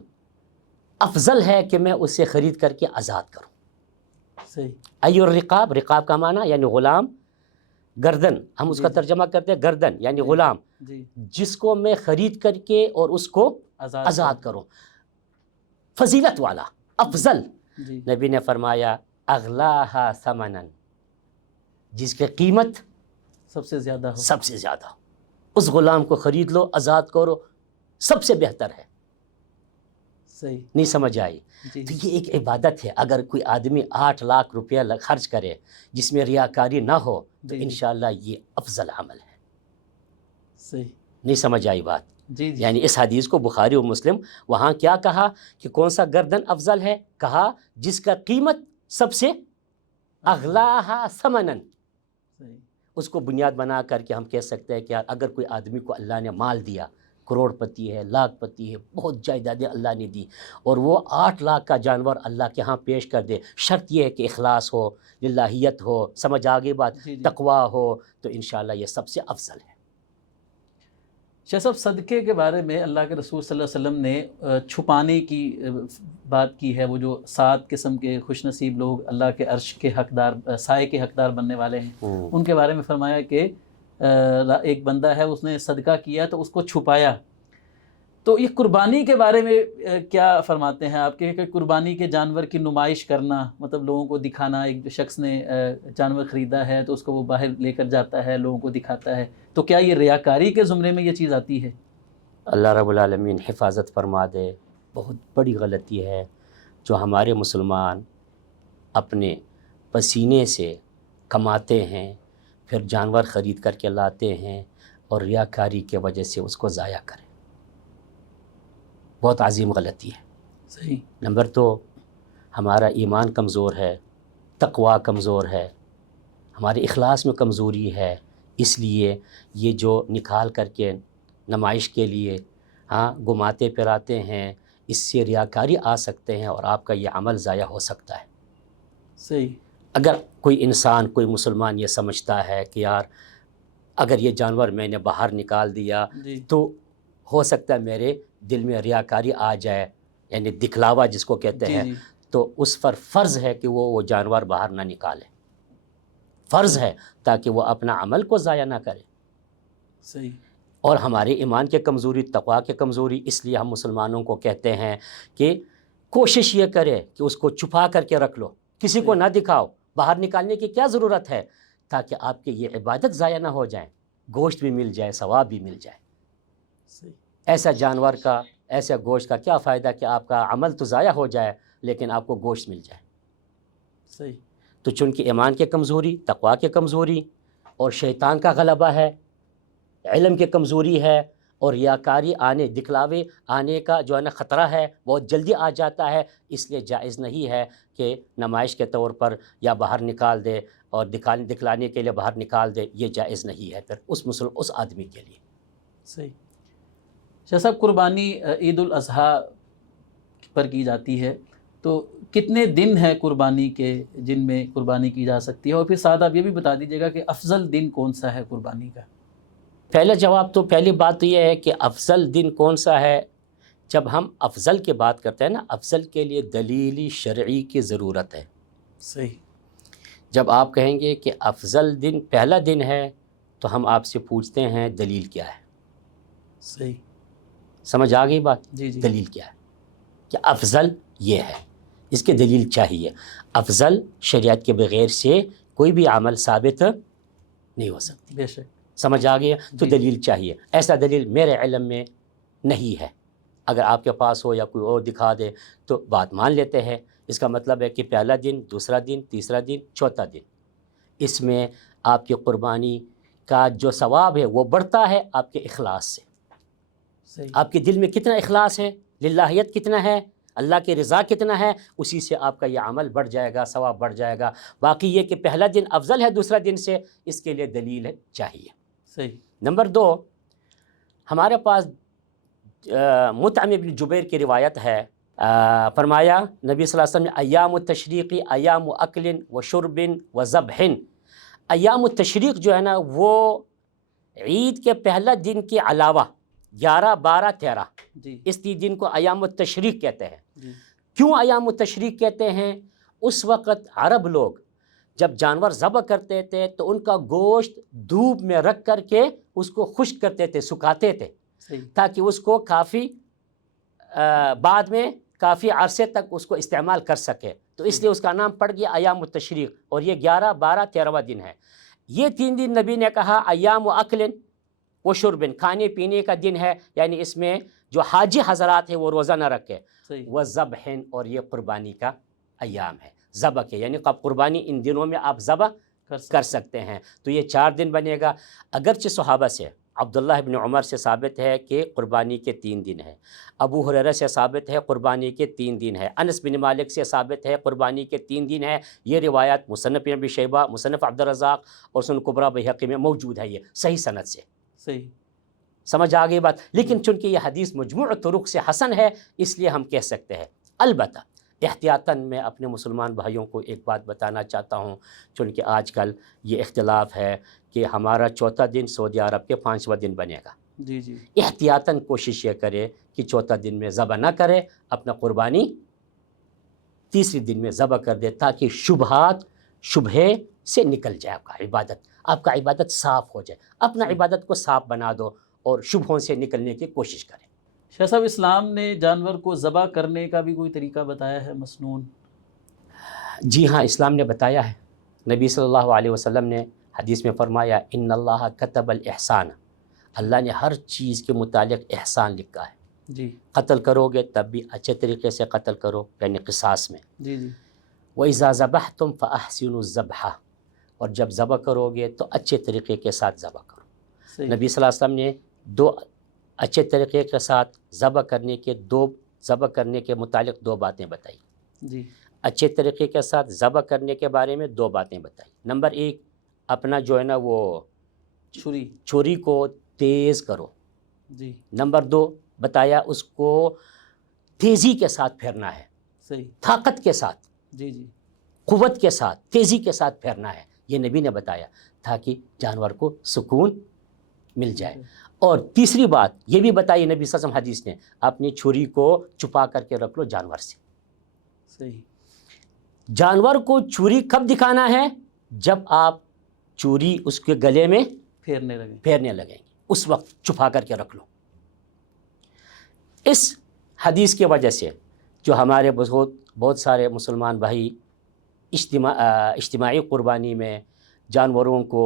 افضل ہے کہ میں اسے خرید کر کے آزاد کروں؟ صحیح، ایو الرقاب، رقاب کا معنی یعنی غلام، گردن ہم اس کا جی، ترجمہ کرتے ہیں گردن یعنی جی، غلام، جی، جس کو میں خرید کر کے اور اس کو آزاد کروں، فضیلت والا، افضل۔ جی، نبی نے فرمایا اغلاہا ثمنا، جس کی قیمت سب سے زیادہ ہو۔ سب سے زیادہ، اس غلام کو خرید لو، آزاد کرو، سب سے بہتر ہے۔ صحیح، نہیں سمجھ آئی؟ جی، تو یہ ایک عبادت ہے۔ اگر کوئی آدمی 8 لاکھ روپیہ خرچ کرے جس میں ریاکاری نہ ہو تو جی، انشاءاللہ یہ افضل عمل ہے۔ صحیح، نہیں سمجھ آئی بات؟ جی، جی، یعنی اس حدیث کو بخاری و مسلم، وہاں کیا کہا کہ کون سا گردن افضل ہے؟ کہا جس کا قیمت سب سے اغلاہا ثمناً۔ صحیح، اس کو بنیاد بنا کر کے ہم کہہ سکتے ہیں کہ یار اگر کوئی آدمی کو اللہ نے مال دیا، کروڑ پتی ہے، لاکھ پتی ہے، بہت جائیدادیں اللہ نے دی، اور وہ 8 لاکھ کا جانور اللہ کے ہاں پیش کر دے، شرط یہ ہے کہ اخلاص ہو، للہیت ہو، سمجھ آگے بات، جی، جی۔ تقوی ہو، تو انشاءاللہ یہ سب سے افضل ہے۔ شیخ صاحب صدقے کے بارے میں اللہ کے رسول صلی اللہ علیہ وسلم نے چھپانے کی بات کی ہے، وہ جو 7 قسم کے خوش نصیب لوگ اللہ کے عرش کے حقدار، سائے کے حقدار بننے والے ہیں، ان کے بارے میں فرمایا کہ ایک بندہ ہے اس نے صدقہ کیا تو اس کو چھپایا، تو یہ قربانی کے بارے میں کیا فرماتے ہیں آپ کہ قربانی کے جانور کی نمائش کرنا، مطلب لوگوں کو دکھانا، ایک جو شخص نے جانور خریدا ہے تو اس کو وہ باہر لے کر جاتا ہے، لوگوں کو دکھاتا ہے، تو کیا یہ ریاکاری کے زمرے میں یہ چیز آتی ہے؟ اللہ رب العالمین حفاظت فرما دے۔ بہت بڑی غلطی ہے جو ہمارے مسلمان اپنے پسینے سے کماتے ہیں، پھر جانور خرید کر کے لاتے ہیں اور ریاکاری کی وجہ سے اس کو ضائع کریں۔ بہت عظیم غلطی ہے۔ صحیح، نمبر 2، ہمارا ایمان کمزور ہے، تقوی کمزور ہے، ہمارے اخلاص میں کمزوری ہے، اس لیے یہ جو نکال کر کے نمائش کے لیے گھماتے پھراتے ہیں، اس سے ریاکاری آ سکتے ہیں اور آپ کا یہ عمل ضائع ہو سکتا ہے۔ صحیح، اگر کوئی انسان، کوئی مسلمان یہ سمجھتا ہے کہ یار اگر یہ جانور میں نے باہر نکال دیا جی، تو ہو سکتا ہے میرے دل میں ریاکاری آ جائے، یعنی دکھلاوا جس کو کہتے ہیں، جی تو اس پر فرض ہے کہ وہ جانور باہر نہ نکالے، فرض ہے، تاکہ وہ اپنا عمل کو ضائع نہ کرے۔ صحیح۔ اور ہمارے ایمان کے کمزوری، تقویٰ کے کمزوری، اس لیے ہم مسلمانوں کو کہتے ہیں کہ کوشش یہ کرے کہ اس کو چھپا کر کے رکھ لو، کسی کو نہ دکھاؤ، باہر نکالنے کی کیا ضرورت ہے، تاکہ آپ کی یہ عبادت ضائع نہ ہو جائیں، گوشت بھی مل جائے، ثواب بھی مل جائے۔ صحیح۔ ایسا جانور کا، ایسا گوشت کا کیا فائدہ کہ آپ کا عمل تو ضائع ہو جائے لیکن آپ کو گوشت مل جائے۔ صحیح۔ تو چونکہ ایمان کی کمزوری، تقویٰ کی کمزوری، اور شیطان کا غلبہ ہے، علم کی کمزوری ہے، اور ریاکاری آنے، دکھلاوے آنے کا جو ہے نا خطرہ ہے، بہت جلدی آ جاتا ہے، اس لیے جائز نہیں ہے کہ نمائش کے طور پر یا باہر نکال دے اور دکھلانے کے لیے باہر نکال دے، یہ جائز نہیں ہے پھر اس آدمی کے لیے۔ صحیح۔ شاہ صاحب، قربانی عید الاضحیٰ پر کی جاتی ہے، تو کتنے دن ہے قربانی کے جن میں قربانی کی جا سکتی ہے؟ اور پھر ساتھ آپ یہ بھی بتا دیجیے گا کہ افضل دن کون سا ہے قربانی کا؟ پہلا جواب تو، پہلی بات تو یہ ہے کہ افضل دن کون سا ہے۔ جب ہم افضل کی بات کرتے ہیں نا، افضل کے لیے دلیل شرعی کی ضرورت ہے۔ صحیح۔ جب آپ کہیں گے کہ افضل دن پہلا دن ہے، تو ہم آپ سے پوچھتے ہیں دلیل کیا ہے۔ صحیح۔ سمجھ آ گئی بات؟ جی جی۔ دلیل کیا ہے کہ افضل یہ ہے، اس کے دلیل چاہیے۔ افضل شریعت کے بغیر سے کوئی بھی عمل ثابت نہیں ہو سکتی۔ بے شک۔ سمجھ آ گیا؟ تو جی۔ دلیل چاہیے۔ ایسا دلیل میرے علم میں نہیں ہے، اگر آپ کے پاس ہو یا کوئی اور دکھا دے تو بات مان لیتے ہیں۔ اس کا مطلب ہے کہ پہلا دن، دوسرا دن، تیسرا دن، چوتھا دن، اس میں آپ کی قربانی کا جو ثواب ہے وہ بڑھتا ہے آپ کے اخلاص سے۔ صحیح۔ آپ کے دل میں کتنا اخلاص ہے، للہیت کتنا ہے، اللہ کی رضا کتنا ہے، اسی سے آپ کا یہ عمل بڑھ جائے گا، ثواب بڑھ جائے گا۔ باقی یہ کہ پہلا دن افضل ہے دوسرا دن سے، اس کے لیے دلیل چاہیے۔ صحیح۔ نمبر دو، ہمارے پاس مطعم بن جبیر کی روایت ہے، فرمایا نبی صلی اللہ علیہ وسلم نے ایام التشریق ایام اکل و شرب و ذبح۔ ایام التشریق جو ہے نا، وہ عید کے پہلا دن کے علاوہ 11، 12، 13 جی اس 3 دن کو ایام التشریق کہتے ہیں۔ جی۔ کیوں ایام التشریق کہتے ہیں؟ اس وقت عرب لوگ جب جانور ذبح کرتے تھے تو ان کا گوشت دھوپ میں رکھ کر کے اس کو خشک کرتے تھے، سکھاتے تھے، صحیح۔ تاکہ اس کو کافی بعد میں کافی عرصے تک اس کو استعمال کر سکے، تو اس لیے اس کا نام پڑ گیا ایام التشریق، اور یہ 11، 12، 13واں دن ہے۔ یہ 3 دن نبی نے کہا ایام و اکل و شربن، کھانے پینے کا دن ہے، یعنی اس میں جو حاجی حضرات ہیں وہ روزہ نہ رکھے، صحیح۔ و ذبح، اور یہ قربانی کا ایام ہے، ذبح کے، یعنی قربانی ان دنوں میں آپ ذبح کر سکتے ہیں۔ تو یہ 4 دن بنے گا۔ اگرچہ صحابہ سے، عبداللہ ابن عمر سے ثابت ہے کہ قربانی کے 3 دن ہیں، ابو ہریرہ سے ثابت ہے قربانی کے 3 دن ہے، انس بن مالک سے ثابت ہے قربانی کے 3 دن ہے۔ یہ روایت مصنف ابن شیبہ، مصنف عبدالرزاق اور سنن کبریٰ بحقی میں موجود ہے، یہ صحیح سند سے۔ صحیح۔ سمجھ آ گئی بات؟ لیکن چونکہ یہ حدیث مجموع طرق سے حسن ہے، اس لیے ہم کہہ سکتے ہیں۔ البتہ احتیاطاً میں اپنے مسلمان بھائیوں کو ایک بات بتانا چاہتا ہوں، چونکہ آج کل یہ اختلاف ہے کہ ہمارا 4تھا دن سعودی عرب کے 5واں دن بنے گا۔ جی جی۔ احتیاطاً کوشش یہ کرے کہ 4تھا دن میں ذبح نہ کرے، اپنا قربانی 3رے دن میں ذبح کر دے، تاکہ شبہے سے نکل جائے آپ کا عبادت صاف ہو جائے۔ اپنا عبادت کو صاف بنا دو اور شبہوں سے نکلنے کی کوشش کریں۔ شاہ صاحب، اسلام نے جانور کو ذبح کرنے کا بھی کوئی طریقہ بتایا ہے مسنون؟ جی ہاں، اسلام نے بتایا ہے۔ نبی صلی اللہ علیہ وسلم نے حدیث میں فرمایا ان اللہ کتب الاحسان، اللہ نے ہر چیز کے متعلق احسان لکھا ہے۔ جی قتل کرو گے تب بھی اچھے طریقے سے قتل کرو، یعنی قصاص میں۔ جی جی۔ وَإِذَا ذَبَحْتُمْ فَأَحْسِنُوا الذَّبْحَ، اور جب ذبح کرو گے تو اچھے طریقے کے ساتھ ذبح کرو۔ صحیح۔ نبی صلی اللہ علیہ وسلم نے 2 اچھے طریقے کے ساتھ ذبح کرنے کے متعلق 2 باتیں بتائی۔ جی۔ اچھے طریقے کے ساتھ ذبح کرنے کے بارے میں 2 باتیں بتائی۔ نمبر 1، اپنا جو ہے نا وہ چھری کو تیز کرو۔ جی۔ نمبر 2 بتایا اس کو تیزی کے ساتھ پھیرنا ہے، صحیح۔ طاقت کے ساتھ، جی جی۔ قوت کے ساتھ، تیزی کے ساتھ پھیرنا ہے، یہ نبی نے بتایا، تاکہ جانور کو سکون مل جائے۔ اور تیسری بات یہ بھی بتائی نبی صلی اللہ علیہ وسلم حدیث نے، اپنی چھری کو چھپا کر کے رکھ لو جانور سے۔ صحیح۔ جانور کو چھری کب دکھانا ہے؟ جب آپ چھری اس کے گلے میں پھیرنے لگیں گے، اس وقت چھپا کر کے رکھ لو۔ اس حدیث کی وجہ سے جو ہمارے بہت سارے مسلمان بھائی اجتماعی قربانی میں جانوروں کو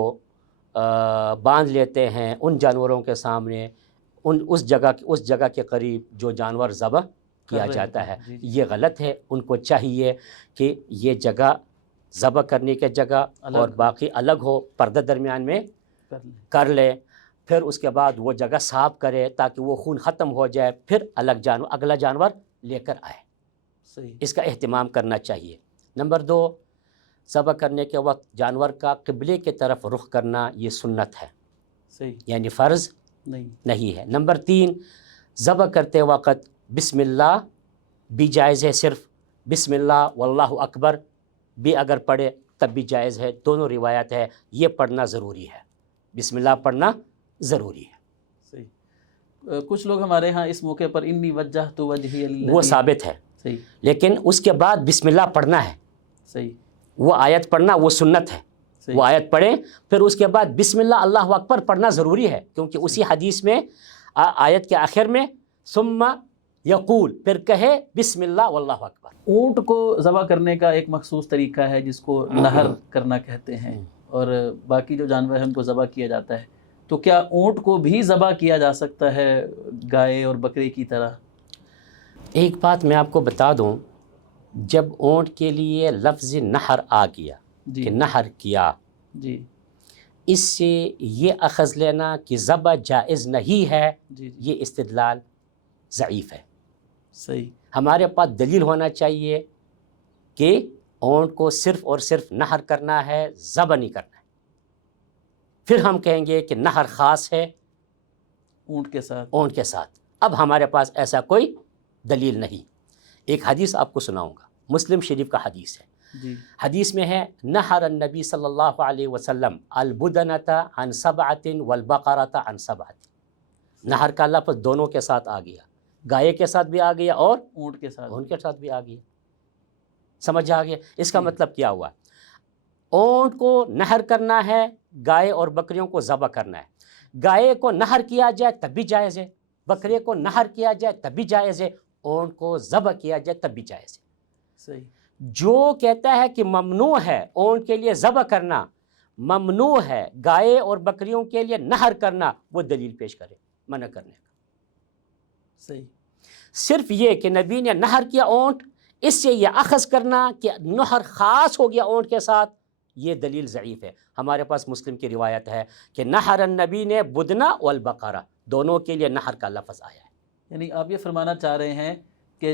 باندھ لیتے ہیں، ان جانوروں کے سامنے اس جگہ کے قریب جو جانور ذبح کیا جاتا ہے، یہ غلط ہے۔ ان کو چاہیے کہ یہ جگہ ذبح کرنے کی جگہ اور باقی الگ ہو، پردہ درمیان میں کر لے، پھر اس کے بعد وہ جگہ صاف کرے تاکہ وہ خون ختم ہو جائے، پھر اگلا جانور لے کر آئے۔ صحیح۔ اس کا اہتمام کرنا چاہیے۔ نمبر 2، ذبح کرنے کے وقت جانور کا قبلے کی طرف رخ کرنا یہ سنت ہے، صحیح، یعنی فرض نہیں ہے۔ نمبر 3، ذبح کرتے وقت بسم اللہ بھی جائز ہے، صرف بسم اللہ واللہ اکبر بھی اگر پڑھے تب بھی جائز ہے، دونوں روایت ہے، یہ پڑھنا ضروری ہے، بسم اللہ پڑھنا ضروری ہے۔ صحیح۔ کچھ لوگ ہمارے ہاں اس موقع پر انی وجہت وجہی اللہ، وہ ثابت ہے، صحیح، لیکن اس کے بعد بسم اللہ پڑھنا ہے، صحیح، وہ آیت پڑھنا وہ سنت ہے، وہ آیت پڑھیں پھر اس کے بعد بسم اللہ اللہ اکبر پڑھنا ضروری ہے، کیونکہ اسی حدیث میں آیت کے آخر میں ثم یقول، پھر کہے بسم اللہ واللہ اکبر۔ اونٹ کو ذبح کرنے کا ایک مخصوص طریقہ ہے جس کو نہر کرنا کہتے ہیں، اور باقی جو جانور ہیں ان کو ذبح کیا جاتا ہے، تو کیا اونٹ کو بھی ذبح کیا جا سکتا ہے گائے اور بکرے کی طرح؟ ایک بات میں آپ کو بتا دوں، جب اونٹ کے لیے لفظ نہر آ گیا کہ نہر کیا، جی، اس سے یہ اخذ لینا کہ ذبح جائز نہیں ہے، یہ استدلال ضعیف ہے۔ صحیح۔ ہمارے پاس دلیل ہونا چاہیے کہ اونٹ کو صرف اور صرف نہر کرنا ہے، ذبح نہیں کرنا ہے، پھر ہم کہیں گے کہ نہر خاص ہے اونٹ کے ساتھ۔ اب ہمارے پاس ایسا کوئی دلیل نہیں۔ ایک حدیث آپ کو سناؤں گا، مسلم شریف کا حدیث ہے، جی، حدیث میں ہے نہر النبی صلی اللہ علیہ وسلم البدنۃ عن سبعۃ والبقرۃ عن سبعۃ۔ نہر کا لفظ دونوں کے ساتھ آ گیا، گائے کے ساتھ بھی آ گیا اور اونٹ کے ساتھ بھی آ گیا۔ سمجھ آ گیا؟ اس کا مطلب کیا ہوا؟ اونٹ کو نہر کرنا ہے، گائے اور بکریوں کو ذبح کرنا ہے۔ گائے کو نہر کیا جائے تب بھی جائز ہے، بکرے کو نہر کیا جائے تب بھی جائز ہے، اونٹ کو ذبح کیا جائے تب بھی جائز ہے۔ صحیح۔ جو کہتا ہے کہ ممنوع ہے اونٹ کے لیے ذبح کرنا، ممنوع ہے گائے اور بکریوں کے لیے نہر کرنا، وہ دلیل پیش کرے منع کرنے کا۔ صحیح۔ صرف یہ کہ نبی نے نہر کیا اونٹ، اس سے یہ اخذ کرنا کہ نہر خاص ہو گیا اونٹ کے ساتھ، یہ دلیل ضعیف ہے۔ ہمارے پاس مسلم کی روایت ہے کہ نہر النبی نے بدنا والبقرہ، دونوں کے لیے نہر کا لفظ آیا ہے۔ یعنی آپ یہ فرمانا چاہ رہے ہیں کہ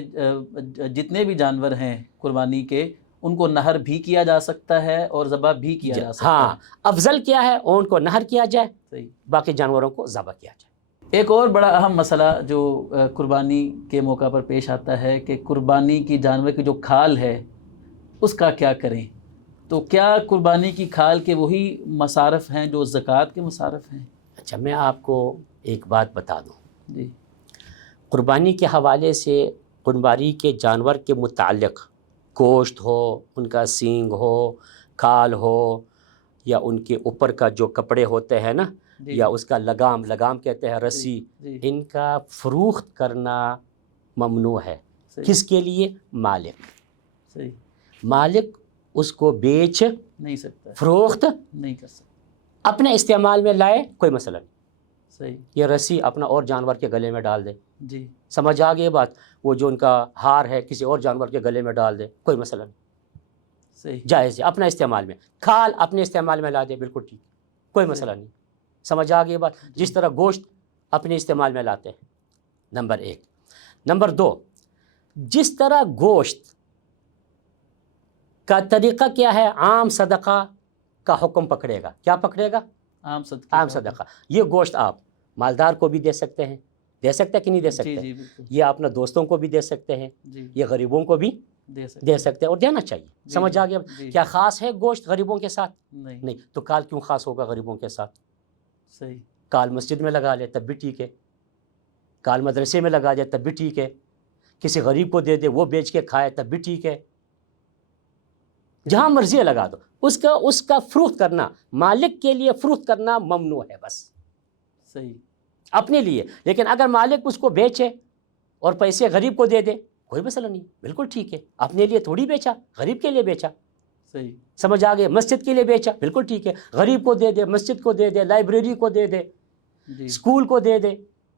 جتنے بھی جانور ہیں قربانی کے، ان کو نہر بھی کیا جا سکتا ہے اور ذبح بھی کیا جا سکتا ہے۔ ہاں، افضل کیا ہے؟ اونٹ کو نہر کیا جائے، صحیح، باقی جانوروں کو ذبح کیا جائے۔ ایک اور بڑا اہم مسئلہ جو قربانی کے موقع پر پیش آتا ہے کہ قربانی کی جانور کی جو کھال ہے اس کا کیا کریں؟ تو کیا قربانی کی کھال کے وہی مصارف ہیں جو زکوٰۃ کے مصارف ہیں؟ اچھا، میں آپ کو ایک بات بتا دوں، جی، قربانی کے حوالے سے قربانی کے جانور کے متعلق گوشت ہو، ان کا سینگ ہو، کھال ہو، یا ان کے اوپر کا جو کپڑے ہوتے ہیں نا، یا اس کا لگام کہتے ہیں، رسی، ان کا فروخت کرنا ممنوع ہے۔ کس کے لیے؟ مالک۔ صحیح، مالک اس کو بیچ نہیں سکتا، فروخت نہیں کر سکتا، اپنے استعمال میں لائے، کوئی مسئلہ نہیں۔ صحیح، یہ رسی اپنا اور جانور کے گلے میں ڈال دے، جی، سمجھ آ گئی بات؟ وہ جو ان کا ہار ہے کسی اور جانور کے گلے میں ڈال دے، کوئی مسئلہ نہیں، صحیح، جائز ہے اپنا استعمال میں۔ کھال اپنے استعمال میں لا دے، بالکل ٹھیک، کوئی مسئلہ نہیں، سمجھ آ گئی بات؟ جس طرح گوشت اپنے استعمال میں لاتے ہیں، نمبر 1۔ نمبر 2، جس طرح گوشت کا طریقہ کیا ہے؟ عام صدقہ کا حکم پکڑے گا۔ کیا پکڑے گا؟ عام صدقہ۔ یہ گوشت آپ مالدار کو بھی دے سکتے ہیں، دے سکتے کہ نہیں دے سکتے؟ جی، بالکل، یہ اپنے دوستوں کو بھی دے سکتے ہیں، جی، یہ غریبوں کو بھی دے سکتے ہیں، اور دینا چاہیے۔ سمجھ آ گیا؟ کیا خاص ہے گوشت غریبوں کے ساتھ؟ نہیں۔ تو کال کیوں خاص ہوگا غریبوں کے ساتھ؟ صحیح، کال مسجد میں لگا لے تب بھی ٹھیک ہے، کال مدرسے میں لگا دے تب بھی ٹھیک ہے، کسی غریب کو دے دے وہ بیچ کے کھائے تب بھی ٹھیک ہے، جہاں مرضی لگا دو، اس کا فروخت کرنا، مالک کے لیے فروخت کرنا ممنوع ہے بس صحیح، اپنے لیے. لیکن اگر مالک اس کو بیچے اور پیسے غریب کو دے دے کوئی مسئلہ نہیں، بالکل ٹھیک ہے، اپنے لیے تھوڑی بیچا، غریب کے لیے بیچا. صحیح، سمجھ آ گئے؟ مسجد کے لیے بیچا، بالکل ٹھیک ہے، غریب کو دے دے، مسجد کو دے دے، لائبریری کو دے دے، جی اسکول کو دے دے،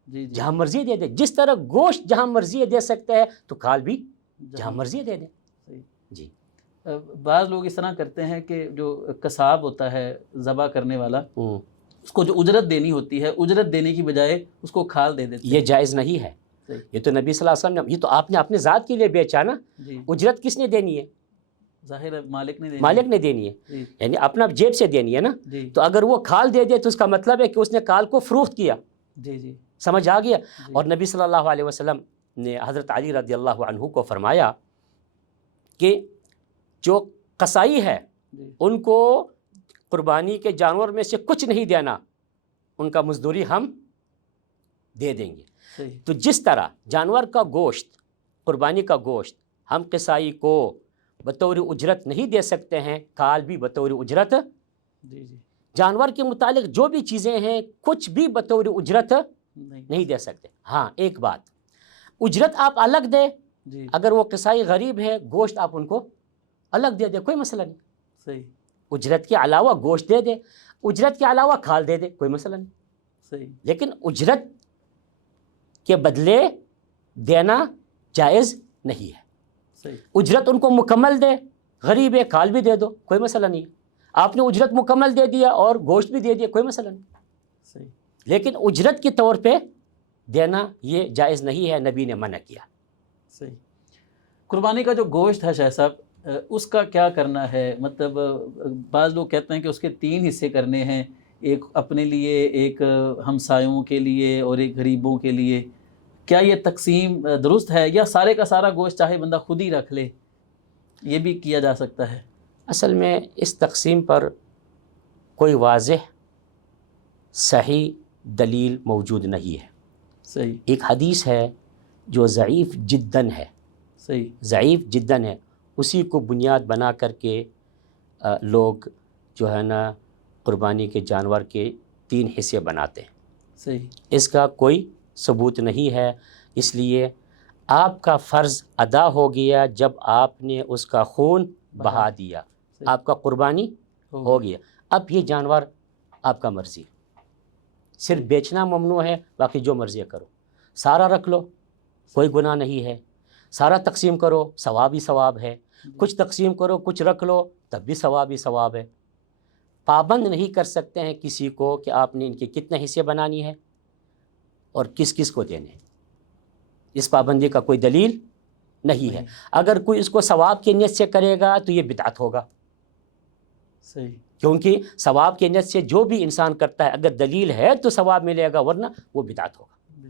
جی جی جہاں مرضی دے دے. جس طرح گوشت جہاں مرضی دے سکتا ہے تو کھال بھی جہاں مرضی دے دے. صحیح. جی بعض لوگ اس طرح کرتے ہیں کہ جو قصاب ہوتا ہے ذبح کرنے والا، ہوں. اس کو جو اجرت دینی ہوتی ہے، اجرت دینے کی بجائے اس کو کھال دے دیتے ہیں. یہ جائز نہیں ہے. صحیح. یہ تو نبی صلی اللہ علیہ وسلم نے، یہ تو آپ نے اپنے ذات کے لیے بیچا نا. جی اجرت کس نے دینی ہے؟ ظاہر ہے مالک نے دینی مالک نے دینی ہے، جی یعنی اپنا جیب سے دینی ہے نا. جی تو اگر وہ کھال دے دے تو اس کا مطلب ہے کہ اس نے کال کو فروخت کیا. جی جی سمجھ آ گیا؟ جی. اور نبی صلی اللہ علیہ وسلم نے حضرت علی رضی اللہ عنہ کو فرمایا کہ جو قصائی ہے جی ان کو قربانی کے جانور میں سے کچھ نہیں دینا، ان کا مزدوری ہم دے دیں گے. صحیح. تو جس طرح جانور کا گوشت، قربانی کا گوشت ہم قصائی کو بطور اجرت نہیں دے سکتے ہیں، کال بھی بطور اجرت. جی جی جانور کے متعلق جو بھی چیزیں ہیں کچھ بھی بطور اجرت نہیں نہیں دے سکتے. ہاں ایک بات، اجرت آپ الگ دے، جی اگر وہ قصائی غریب ہے گوشت آپ ان کو الگ دے دے کوئی مسئلہ نہیں. صحیح اجرت کے علاوہ گوشت دے دے، اجرت کے علاوہ کھال دے دے کوئی مسئلہ نہیں. صحیح. لیکن اجرت کے بدلے دینا جائز نہیں ہے. صحیح. اجرت ان کو مکمل دے، غریب ہے کھال بھی دے دو کوئی مسئلہ نہیں. آپ نے اجرت مکمل دے دیا اور گوشت بھی دے دیا کوئی مسئلہ نہیں. صحیح. لیکن اجرت کے طور پہ دینا یہ جائز نہیں ہے، نبی نے منع کیا. صحیح. قربانی کا جو گوشت ہے شاہ صاحب، اس کا کیا کرنا ہے؟ مطلب بعض لوگ کہتے ہیں کہ اس کے 3 حصے کرنے ہیں، ایک اپنے لیے، ایک ہمسایوں کے لیے اور ایک غریبوں کے لیے. کیا یہ تقسیم درست ہے یا سارے کا سارا گوشت چاہے بندہ خود ہی رکھ لے؟ یہ بھی کیا جا سکتا ہے؟ اصل میں اس تقسیم پر کوئی واضح صحیح دلیل موجود نہیں ہے. صحیح. ایک حدیث ہے جو ضعیف جداً ہے، صحیح. ضعیف جداً ہے، اسی کو بنیاد بنا کر کے لوگ جو ہے نا قربانی کے جانور کے 3 حصے بناتے ہیں. صحیح. اس کا کوئی ثبوت نہیں ہے. اس لیے آپ کا فرض ادا ہو گیا جب آپ نے اس کا خون بہا دیا، آپ کا قربانی ہو گیا. اب یہ جانور آپ کا مرضی، صرف بیچنا ممنوع ہے، باقی جو مرضی کرو. سارا رکھ لو کوئی گناہ نہیں ہے، سارا تقسیم کرو ثواب ہی ثواب ہے، کچھ تقسیم کرو کچھ رکھ لو تب بھی ثواب ہی ثواب ہے. پابند نہیں کر سکتے ہیں کسی کو کہ آپ نے ان کے کتنے حصے بنانی ہے اور کس کس کو دینے. اس پابندی کا کوئی دلیل نہیں ہے. اگر کوئی اس کو ثواب کی نیت سے کرے گا تو یہ بدعت ہوگا. صحیح. کیونکہ ثواب کی نیت سے جو بھی انسان کرتا ہے اگر دلیل ہے تو ثواب ملے گا، ورنہ وہ بدعت ہوگا.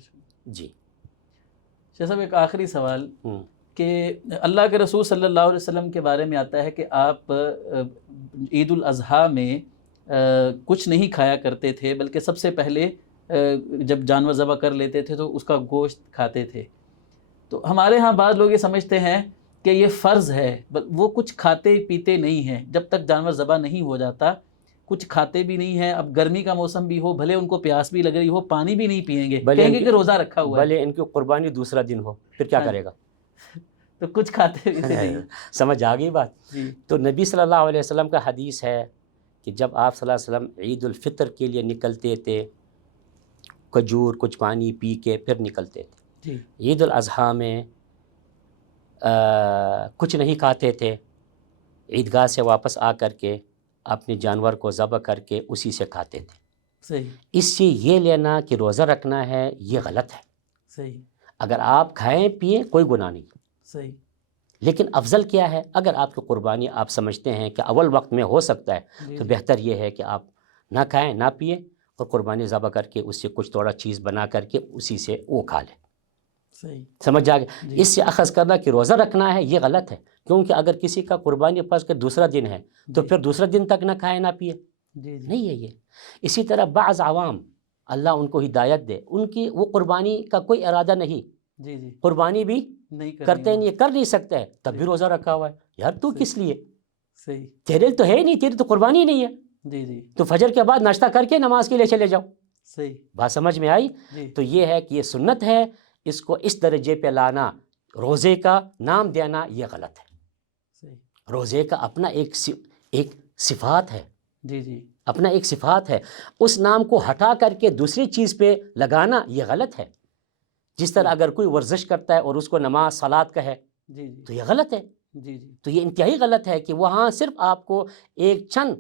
جی شاہ صاحب ایک آخری سوال کہ اللہ کے رسول صلی اللہ علیہ وسلم کے بارے میں آتا ہے کہ آپ عید الاضحیٰ میں کچھ نہیں کھایا کرتے تھے، بلکہ سب سے پہلے جب جانور ذبح کر لیتے تھے تو اس کا گوشت کھاتے تھے. تو ہمارے ہاں بعض لوگ یہ سمجھتے ہیں کہ یہ فرض ہے، وہ کچھ کھاتے پیتے نہیں ہیں جب تک جانور ذبح نہیں ہو جاتا، کچھ کھاتے بھی نہیں ہیں. اب گرمی کا موسم بھی ہو، بھلے ان کو پیاس بھی لگ رہی ہو، پانی بھی نہیں پئیں گے، کہیں گے کہ روزہ رکھا ہوا ہے. بھلے ان کی قربانی دوسرا دن ہو، پھر کیا کرے گا؟ تو کچھ کھاتے بھی نہیں. سمجھ آ گئی بات؟ جی. تو نبی صلی اللہ علیہ وسلم کا حدیث ہے کہ جب آپ صلی اللہ علیہ وسلم عید الفطر کے لیے نکلتے تھے، کھجور کچھ پانی پی کے پھر نکلتے تھے. جی. عید الاضحیٰ میں کچھ نہیں کھاتے تھے، عیدگاہ سے واپس آ کر کے اپنے جانور کو ذبح کر کے اسی سے کھاتے تھے. صحیح. اس سے یہ لینا کہ روزہ رکھنا ہے یہ غلط ہے. صحیح. اگر آپ کھائیں پئیں کوئی گناہ نہیں. صحیح. لیکن افضل کیا ہے؟ اگر آپ کی قربانی آپ سمجھتے ہیں کہ اول وقت میں ہو سکتا ہے تو بہتر یہ ہے کہ آپ نہ کھائیں نہ پئیں اور قربانی ذبح کر کے اس سے کچھ تھوڑا چیز بنا کر کے اسی سے وہ کھا لیں. صحیح. سمجھ آ گیا؟ اس سے اخذ کرنا کہ روزہ رکھنا ہے یہ غلط ہے، کیونکہ اگر کسی کا قربانی فرض کے دوسرا دن ہے تو پھر دوسرا دن تک نہ کھائے نہ پیے، جی. نہیں ہے یہ. اسی طرح بعض عوام اللہ ان کو ہدایت دے. ان کی وہ قربانی کا کوئی ارادہ نہیں, جی جی قربانی بھی نہیں کرتے نہیں, کر نہیں سکتے ہیں, تب بھی روزہ رکھا ہوا ہے. یار تو کس لیے؟ صحیح. تیرے تو ہے ہی نہیں, تیری تو قربانی ہی نہیں ہے. جی جی تو فجر کے بعد ناشتہ کر کے نماز کے لیے چلے جاؤ. صحیح. بات سمجھ میں آئی؟ جی تو یہ ہے کہ یہ سنت ہے, اس کو اس درجے پہ لانا, روزے کا نام دینا, یہ غلط ہے. صحیح. روزے کا اپنا ایک صفات ہے, جی جی اپنا ایک صفات ہے, اس نام کو ہٹا کر کے دوسری چیز پہ لگانا یہ غلط ہے. جس طرح اگر کوئی ورزش کرتا ہے اور اس کو نماز صلات کہے جی جی تو یہ غلط ہے. جی جی تو یہ انتہائی غلط ہے کہ وہاں صرف آپ کو ایک چند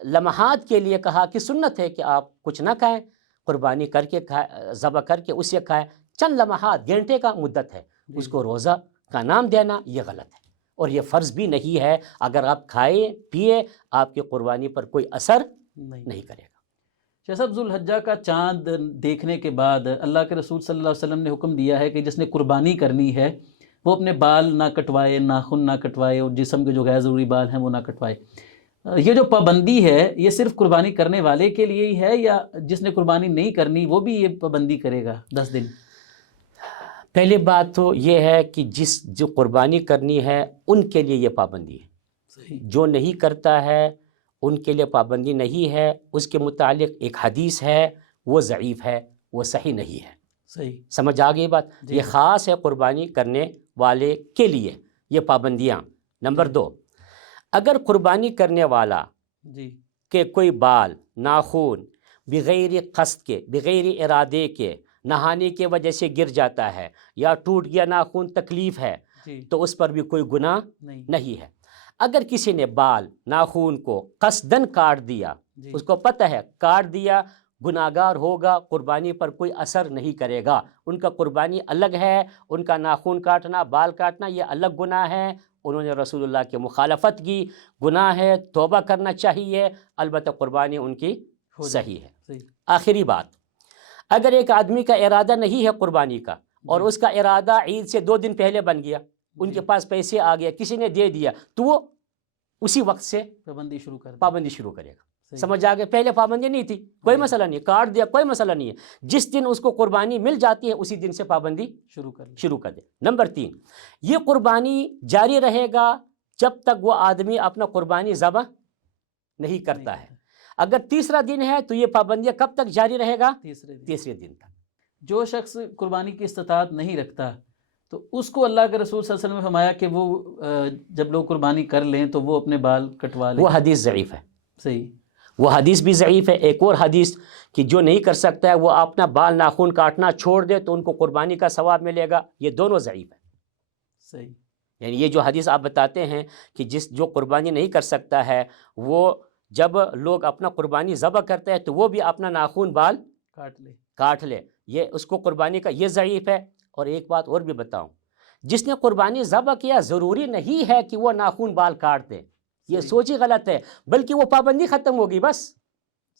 لمحات کے لیے کہا کہ سنت ہے کہ آپ کچھ نہ کھائیں, قربانی کر کے کھائیں, ذبح کر کے اسے کھائیں, چند لمحات, گھنٹے کا مدت ہے, اس کو روزہ کا نام دینا یہ غلط ہے. اور یہ فرض بھی نہیں ہے, اگر آپ کھائیں پیے آپ کی قربانی پر کوئی اثر نہیں کرے گا. شیخ صاحب, ذوالحجہ کا چاند دیکھنے کے بعد اللہ کے رسول صلی اللہ علیہ وسلم نے حکم دیا ہے کہ جس نے قربانی کرنی ہے وہ اپنے بال نہ کٹوائے, ناخن نہ کٹوائے, اور جسم کے جو غیر ضروری بال ہیں وہ نہ کٹوائے. یہ جو پابندی ہے یہ صرف قربانی کرنے والے کے لیے ہی ہے یا جس نے قربانی نہیں کرنی وہ بھی یہ پابندی کرے گا 10 دن؟ پہلی بات تو یہ ہے کہ جو قربانی کرنی ہے ان کے لیے یہ پابندی ہے. صحیح. جو نہیں کرتا ہے ان کے لیے پابندی نہیں ہے. اس کے متعلق ایک حدیث ہے, وہ ضعیف ہے, وہ صحیح نہیں ہے. صحیح. سمجھ آ گئی بات؟ جی. یہ خاص ہے قربانی کرنے والے کے لیے یہ پابندیاں. نمبر 2, اگر قربانی کرنے والا جی کہ کوئی بال, ناخون بغیر قصد کے, بغیر ارادے کے نہانے کی وجہ سے گر جاتا ہے یا ٹوٹ گیا ناخون, تکلیف ہے, جی تو اس پر بھی کوئی گناہ نہیں ہے. اگر کسی نے بال ناخون کو قصدن کاٹ دیا, جی. اس کو پتہ ہے کاٹ دیا, گناہگار ہوگا, قربانی پر کوئی اثر نہیں کرے گا. ان کا قربانی الگ ہے, ان کا ناخون کاٹنا, بال کاٹنا یہ الگ گناہ ہے. انہوں نے رسول اللہ کی مخالفت کی, گناہ ہے, توبہ کرنا چاہیے, البتہ قربانی ان کی صحیح ہے. صحیح. آخری بات, اگر ایک آدمی کا ارادہ نہیں ہے قربانی کا اور اس کا ارادہ عید سے 2 دن پہلے بن گیا, ان کے پاس پیسے آ گیا, کسی نے دے دیا, تو وہ اسی وقت سے پابندی شروع کرے گا. سمجھ آگے؟ پہلے پابندی نہیں تھی, کوئی مسئلہ نہیں, کاٹ دیا کوئی مسئلہ نہیں ہے, جس دن اس کو قربانی مل جاتی ہے اسی دن سے پابندی شروع کر دے. نمبر 3, یہ قربانی جاری رہے گا جب تک وہ آدمی اپنا قربانی ذبح نہیں کرتا ہے. اگر تیسرا دن ہے تو یہ پابندیاں کب تک جاری رہے گا؟ تیسرے دن تک. جو شخص قربانی کی استطاعت نہیں رکھتا تو اس کو اللہ کے رسول صلی اللہ علیہ وسلم نے فرمایا کہ وہ جب لوگ قربانی کر لیں تو وہ اپنے بال کٹوا لیں. وہ حدیث ضعیف ہے. صحیح. وہ حدیث بھی ضعیف ہے. ایک اور حدیث کہ جو نہیں کر سکتا ہے وہ اپنا بال ناخون کاٹنا چھوڑ دے تو ان کو قربانی کا ثواب ملے گا, یہ دونوں ضعیف ہے. صحیح. یعنی یہ جو حدیث آپ بتاتے ہیں کہ جو قربانی نہیں کر سکتا ہے وہ جب لوگ اپنا قربانی ذبح کرتے ہیں تو وہ بھی اپنا ناخون بال کاٹ لے, یہ اس کو قربانی کا یہ ضعیف ہے. اور ایک بات اور بھی بتاؤں, جس نے قربانی ذبح کیا ضروری نہیں ہے کہ وہ ناخون بال کاٹ دے, یہ سوچ ہی غلط ہے, بلکہ وہ پابندی ختم ہوگی بس.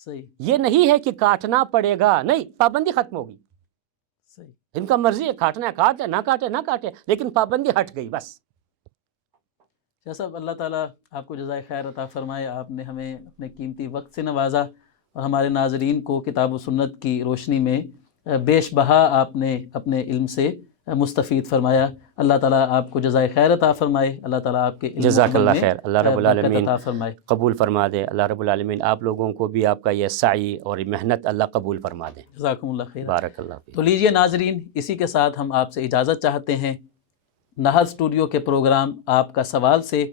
صحیح. یہ نہیں ہے کہ کاٹنا پڑے گا, نہیں, پابندی ختم ہوگی. صحیح. ان کا مرضی ہے, کاٹنا ہے کاٹے, نہ کاٹے نہ کاٹے, لیکن پابندی ہٹ گئی بس. شاہ صاحب, اللہ تعالیٰ آپ کو جزائے خیر عطا فرمائے. آپ نے ہمیں اپنے قیمتی وقت سے نوازا اور ہمارے ناظرین کو کتاب و سنت کی روشنی میں بیش بہا آپ نے اپنے علم سے مستفید فرمایا. اللہ تعالیٰ آپ کو جزائے خیر عطا فرمائے. اللہ تعالیٰ آپ کے جزاک اللہ خیر. اللہ رب العالمین عطا فرمائے, قبول فرما دے. اللہ رب العالمین آپ لوگوں کو بھی آپ کا یہ سعی اور محنت اللہ قبول فرما دے. جزاکم اللہ خیر. بارک اللہ فیک. تو لیجئے ناظرین, اسی کے ساتھ ہم آپ سے اجازت چاہتے ہیں. نہض اسٹوڈیو کے پروگرام آپ کا سوال سے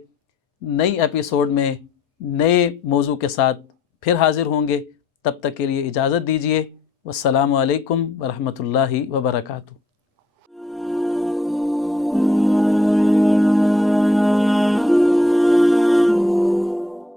نئی ایپیسوڈ میں نئے موضوع کے ساتھ پھر حاضر ہوں گے. تب تک کے لیے اجازت دیجیے. والسلام علیکم ورحمۃ اللہ وبرکاتہ.